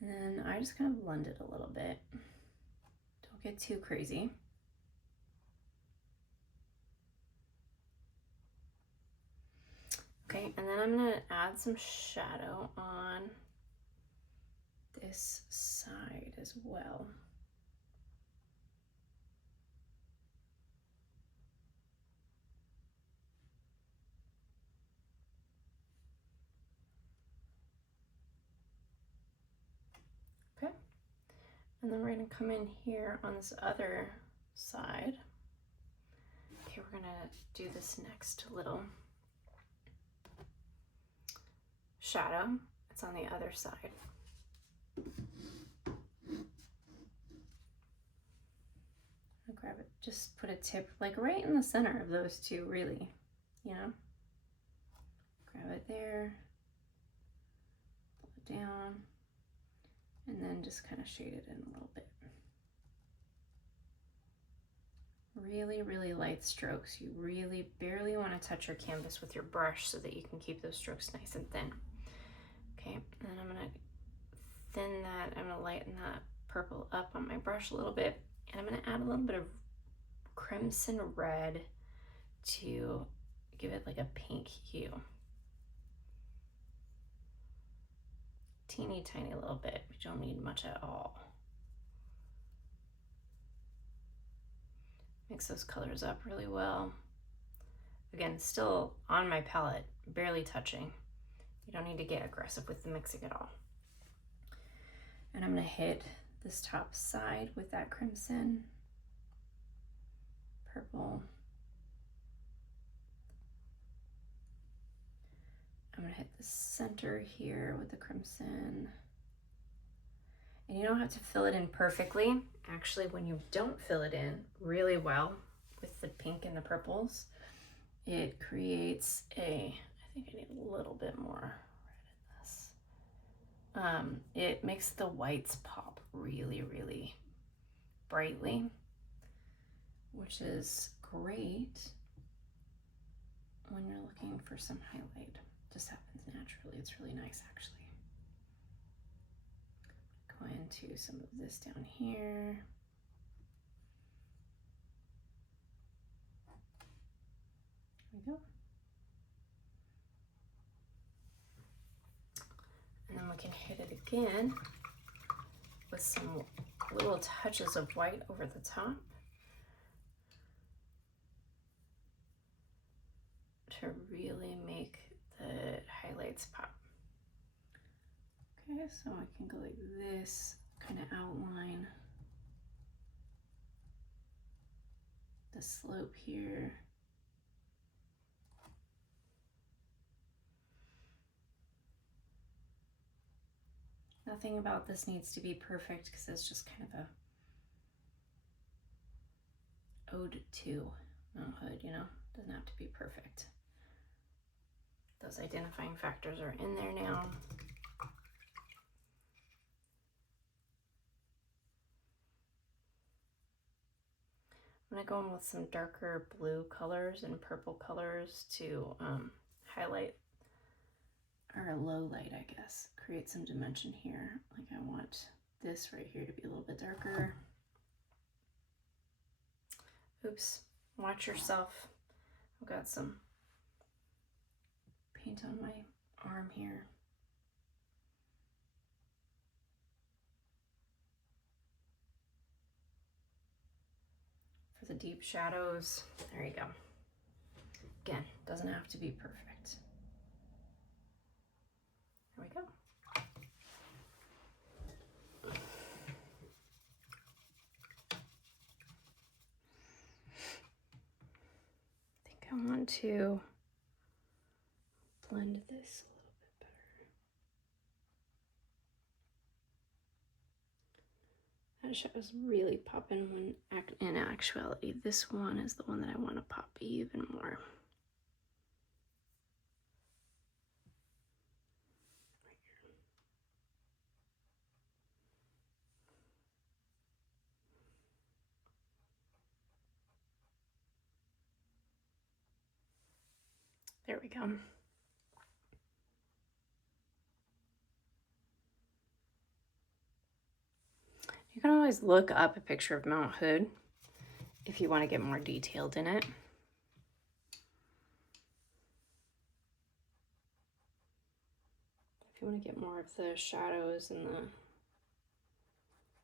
And then I just kind of blend it a little bit. Don't get too crazy. Okay, and then I'm going to add some shadow on this side as well. Okay, and then we're going to come in here on this other side. Okay, we're going to do this next little shadow. It's on the other side. I'll grab it, just put a tip like right in the center of those two, really, you know? Grab it there, pull it down, and then just kind of shade it in a little bit. Really, really light strokes. You really barely want to touch your canvas with your brush so that you can keep those strokes nice and thin. Okay, and then I'm going to thin that. I'm going to lighten that purple up on my brush a little bit, and I'm going to add a little bit of crimson red to give it like a pink hue. Teeny tiny little bit. We don't need much at all. Mix those colors up really well. Again, still on my palette, barely touching. You don't need to get aggressive with the mixing at all. And I'm going to hit this top side with that crimson, purple. I'm going to hit the center here with the crimson. And you don't have to fill it in perfectly. Actually, when you don't fill it in really well with the pink and the purples, it creates I think I need a little bit more red in this. It makes the whites pop really, really brightly, which is great when you're looking for some highlight. It just happens naturally. It's really nice, actually. Go into some of this down here. There we go. And then we can hit it again with some little touches of white over the top to really make the highlights pop. Okay, so I can go like this, kind of outline the slope here. Nothing about this needs to be perfect because it's just kind of a ode to Mount Hood, you know? Doesn't have to be perfect. Those identifying factors are in there now. I'm gonna go in with some darker blue colors and purple colors to highlight, or low light, I guess. Create some dimension here. Like I want this right here to be a little bit darker. Oops, watch yourself. I've got some paint on my arm here. For the deep shadows, there you go. Again, doesn't have to be perfect. There we go. I think I want to blend this a little bit better. That shadow's really popping when in actuality, this one is the one that I want to pop even more. There we go. You can always look up a picture of Mount Hood if you want to get more detailed in it. If you want to get more of the shadows and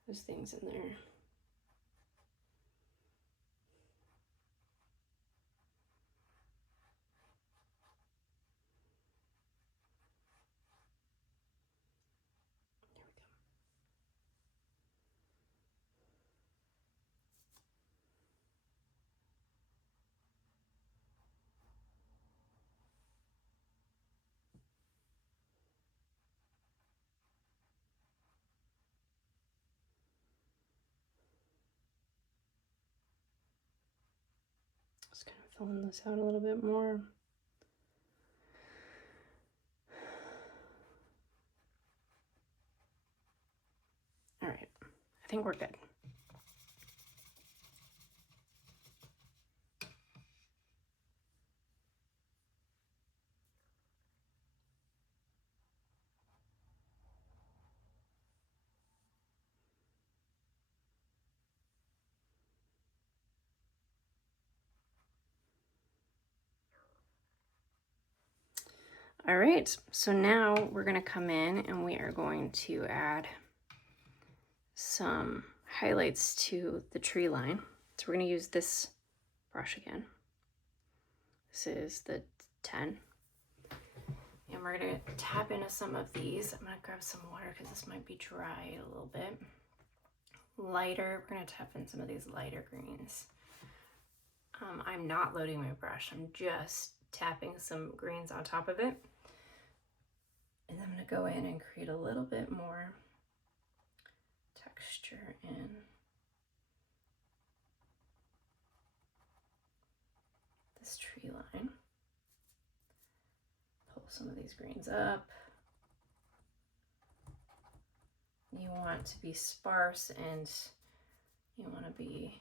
those things in there. Just kind of filling this out a little bit more. All right, I think we're good. All right, so now we're going to come in and we are going to add some highlights to the tree line. So we're going to use this brush again. This is the 10. And we're going to tap into some of these. I'm going to grab some water because this might be dry a little bit. Lighter, we're going to tap in some of these lighter greens. I'm not loading my brush. I'm just tapping some greens on top of it. And I'm going to go in and create a little bit more texture in this tree line. Pull some of these greens up. You want to be sparse and you want to be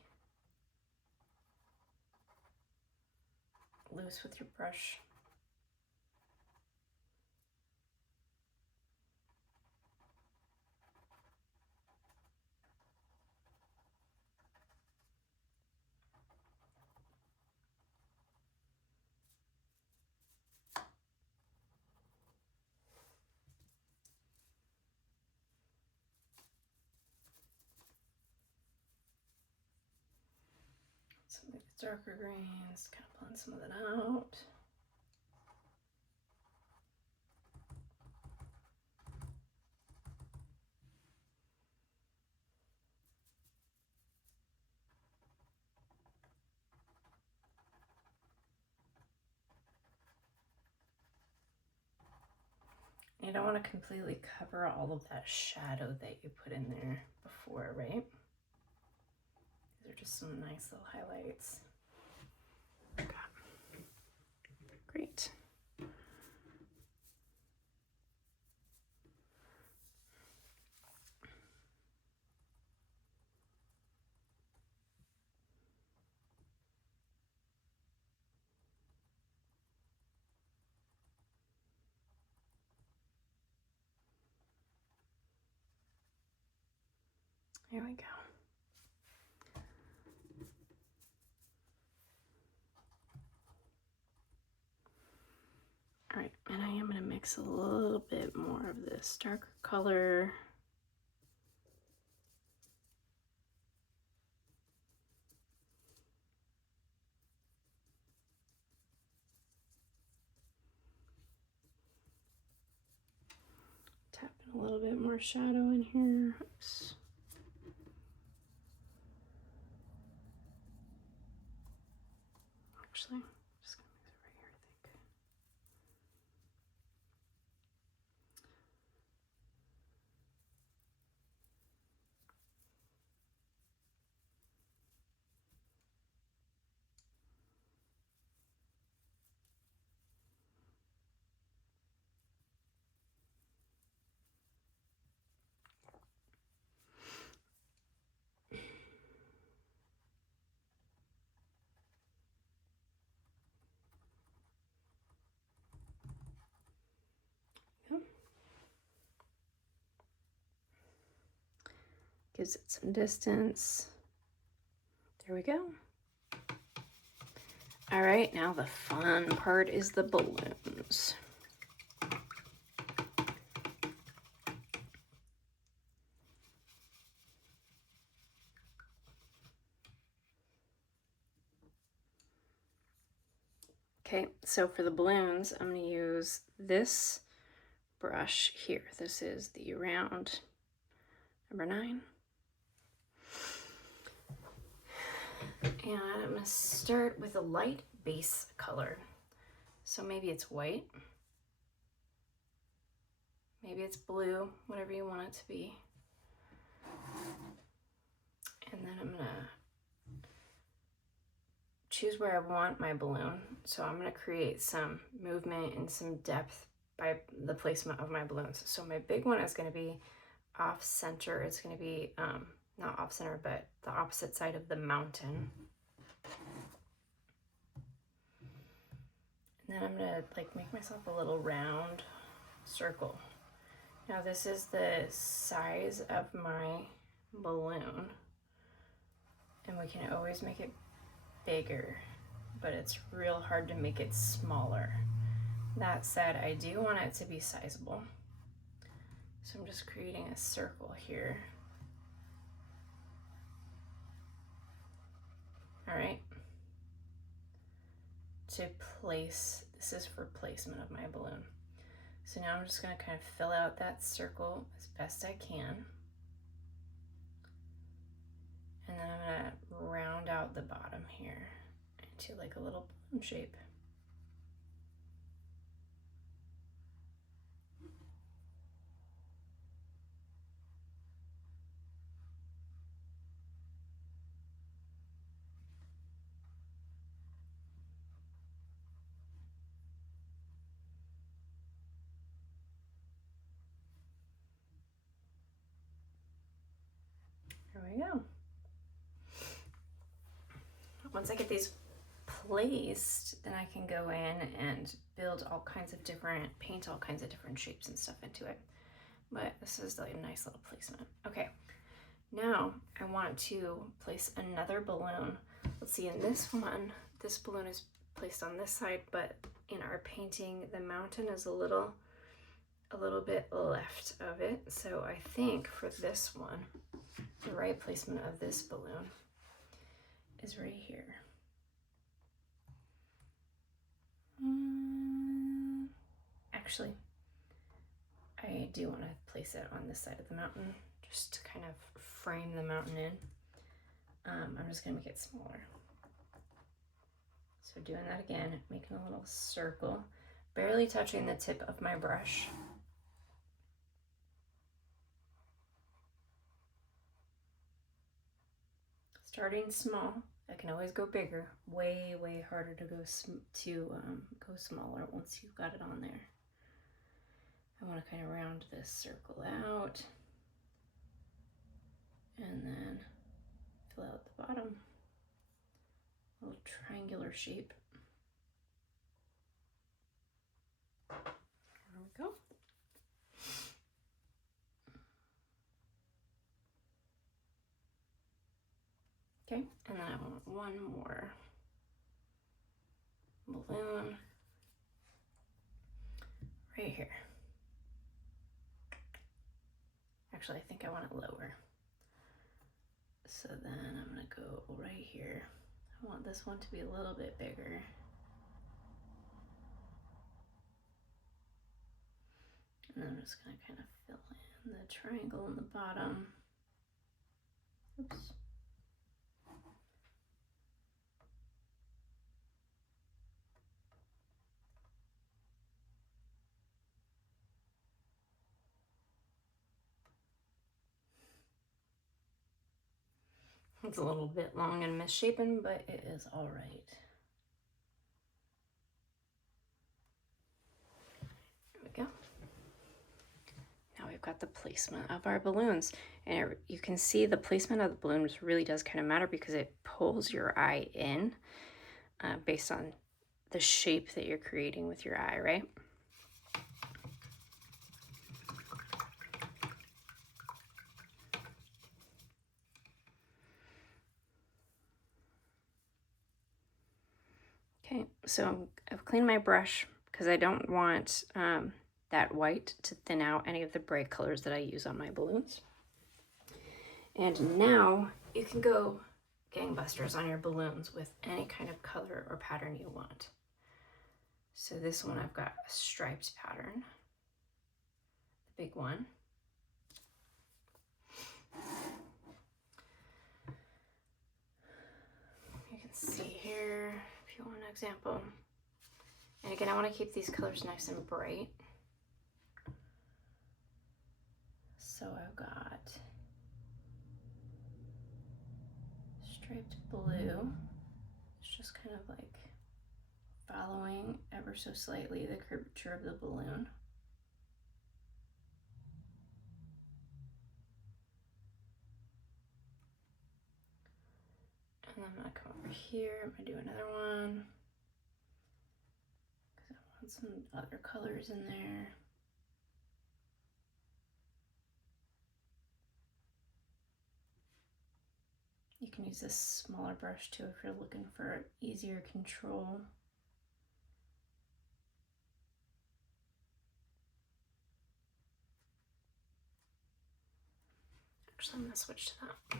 loose with your brush. Some of the darker greens, kind of blend some of that out. You don't want to completely cover all of that shadow that you put in there before, right? These are just some nice little highlights. Okay. Great. Here we go. All right, and I am going to mix a little bit more of this darker color. Tap in a little bit more shadow in here. Oops. Actually, I'm just going to mix it right here, I think. Gives it some distance. There we go. All right, now the fun part is the balloons. Okay, so for the balloons, I'm going to use this brush here. This is the round number 9. And I'm going to start with a light base color. So maybe it's white. Maybe it's blue, whatever you want it to be. And then I'm going to choose where I want my balloon. So I'm going to create some movement and some depth by the placement of my balloons. So my big one is going to be off center. It's going to be not off center, but the opposite side of the mountain. And then I'm going to like make myself a little round circle. Now this is the size of my balloon, and we can always make it bigger, but it's real hard to make it smaller. That said, I do want it to be sizable. So I'm just creating a circle here. All right. To place, this is for placement of my balloon. So now I'm just going to kind of fill out that circle as best I can. And then I'm going to round out the bottom here into like a little balloon shape. There we go. Once I get these placed, then I can go in and build all kinds of different, paint all kinds of different shapes and stuff into it. But this is like a nice little placement. Okay, now I want to place another balloon. Let's see, in this one, this balloon is placed on this side, but in our painting, the mountain is a little bit left of it. So I think for this one, the right placement of this balloon is right here. Actually, I do want to place it on this side of the mountain just to kind of frame the mountain in. I'm just going to make it smaller. So doing that again, making a little circle, barely touching the tip of my brush. Starting small, I can always go bigger. Way, way harder to go smaller once you've got it on there. I want to kind of round this circle out and then fill out the bottom. A little triangular shape. There we go. Okay, and then I want one more balloon right here. Actually, I think I want it lower. So then I'm gonna go right here. I want this one to be a little bit bigger. And then I'm just gonna kind of fill in the triangle in the bottom. Oops. It's a little bit long and misshapen, but it is all right. There we go. Now we've got the placement of our balloons. And you can see the placement of the balloons really does kind of matter because it pulls your eye in based on the shape that you're creating with your eye, right? Okay, so I've cleaned my brush because I don't want that white to thin out any of the bright colors that I use on my balloons. And now you can go gangbusters on your balloons with any kind of color or pattern you want. So this one I've got a striped pattern, the big one. You can see here if you want an example. And again, I want to keep these colors nice and bright. So I've got striped blue. It's just kind of like following ever so slightly the curvature of the balloon. And then I'm gonna come over here, I'm gonna do another one because I want some other colors in there. You can use this smaller brush too if you're looking for easier control. Actually, I'm gonna switch to that.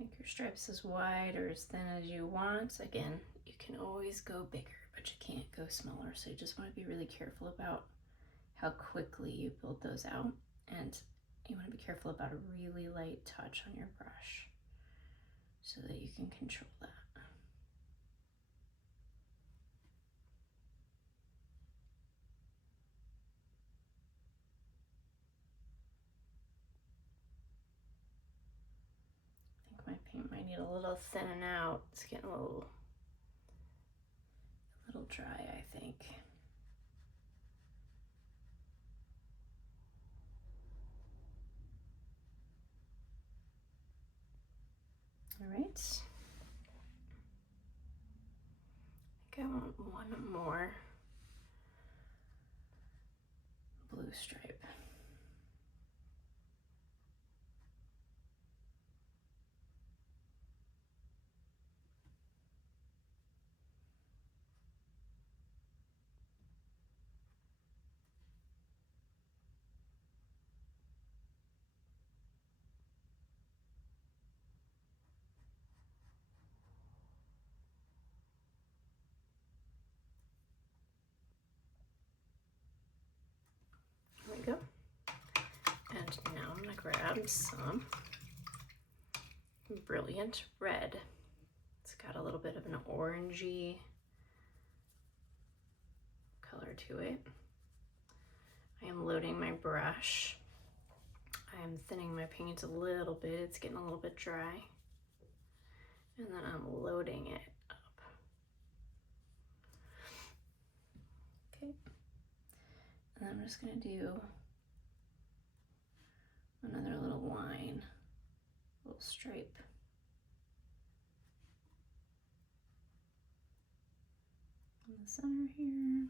Make your stripes as wide or as thin as you want. Again, you can always go bigger, but you can't go smaller. So you just want to be really careful about how quickly you build those out. And you want to be careful about a really light touch on your brush so that you can control that. My paint might need a little thinning out. It's getting a little dry, I think. All right. I think I want one more blue stripe. There we go. And now I'm gonna grab some Brilliant Red. It's got a little bit of an orangey color to it. I am loading my brush. I am thinning my paint a little bit. It's getting a little bit dry. And then I'm loading it up. Okay. And I'm just gonna do another little line, little stripe. In the center here.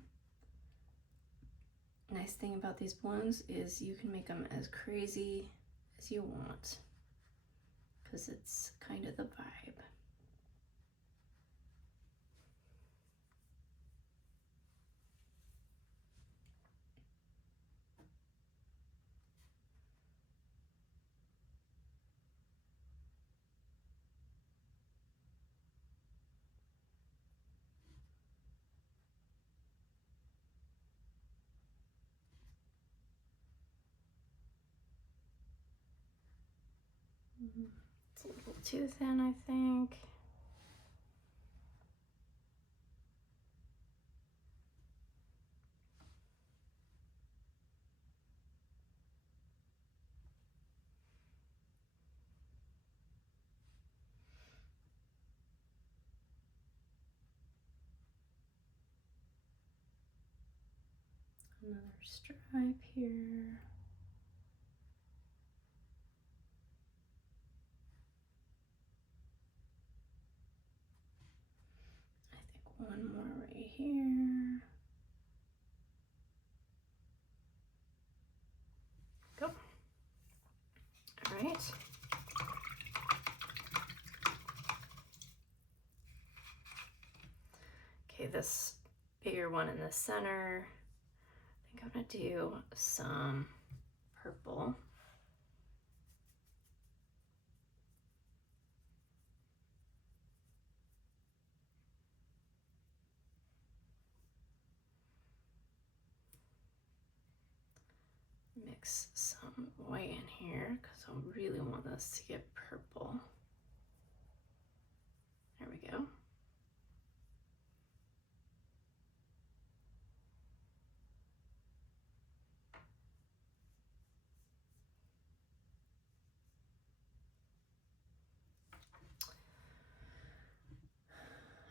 Nice thing about these balloons is you can make them as crazy as you want because it's kind of the vibe. It's a little too thin, I think. Another stripe here. here. Go. All right. Okay, this bigger one in the center. I think I'm gonna do some purple. Mix some white in here because I really want this to get purple. There we go.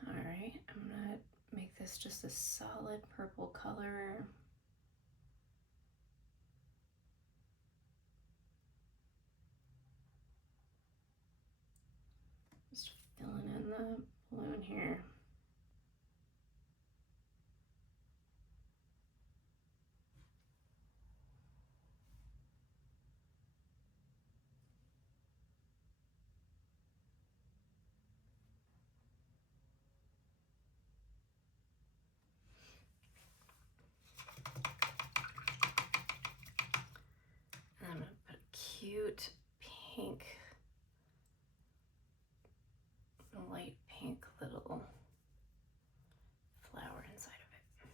All right, I'm gonna make this just a solid purple color. Just filling in the balloon here. And I'm gonna put a cute pink, light pink little flower inside of it.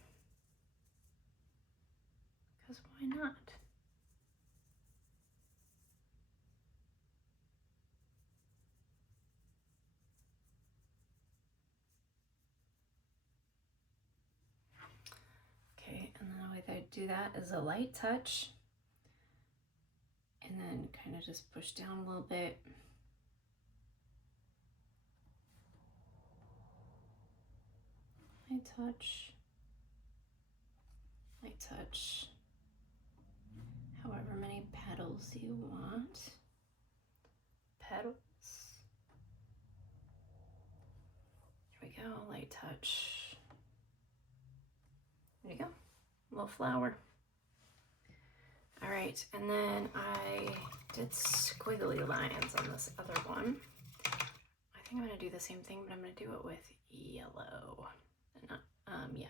Because why not? Okay, and then the way that I do that is a light touch, and then kind of just push down a little bit. Light touch, light touch. However many petals you want. Petals. There we go, light touch. There you go, little flower. All right, and then I did squiggly lines on this other one. I think I'm gonna do the same thing, but I'm gonna do it with yellow. Yeah,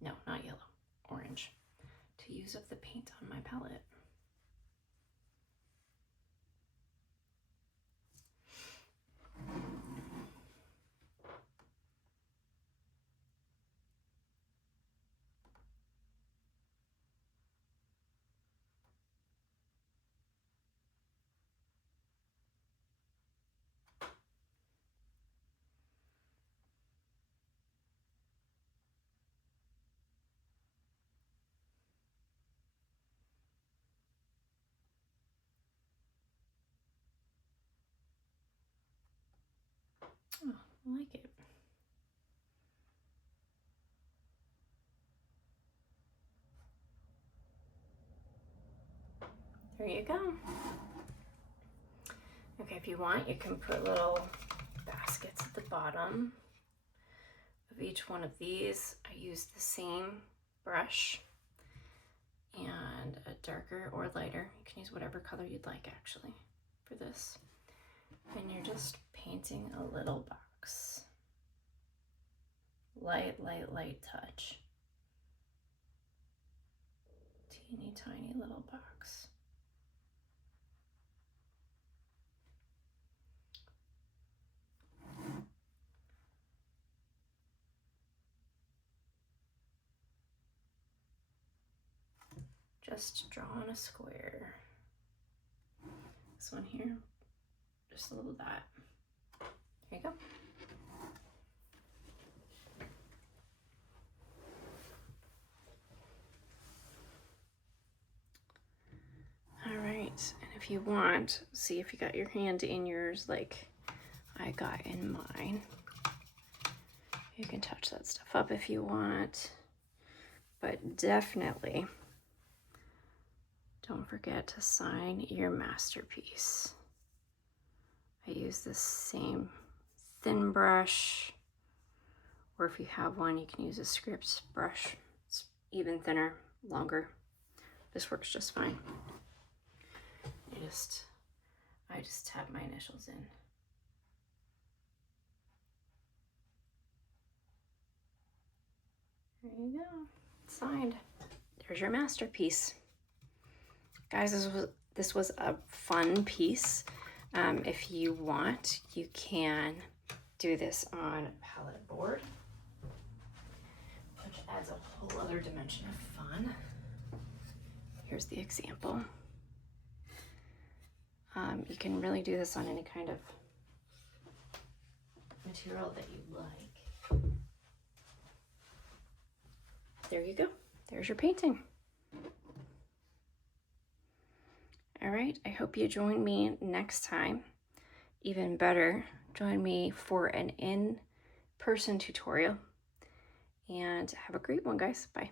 no, not yellow, orange, to use up the paint on my palette. Oh, I like it. There you go. Okay, if you want, you can put little baskets at the bottom of each one of these. I use the same brush and a darker or lighter. You can use whatever color you'd like actually for this. And you're just painting a little box. Light, light, light touch. Teeny tiny little box. Just draw on a square. This one here, just a little dot. There you go. All right, and if you want, see if you got your hand in yours like I got in mine. You can touch that stuff up if you want, but definitely don't forget to sign your masterpiece. I use this same thin brush or if you have one, you can use a script brush. It's even thinner, longer. This works just fine. I just tap my initials in. There you go, signed. There's your masterpiece. Guys, this was a fun piece. If you want, you can do this on a palette board, which adds a whole other dimension of fun. Here's the example. You can really do this on any kind of material that you like. There you go. There's your painting. All right, I hope you join me next time. Even better, join me for an in-person tutorial. And have a great one, guys. Bye.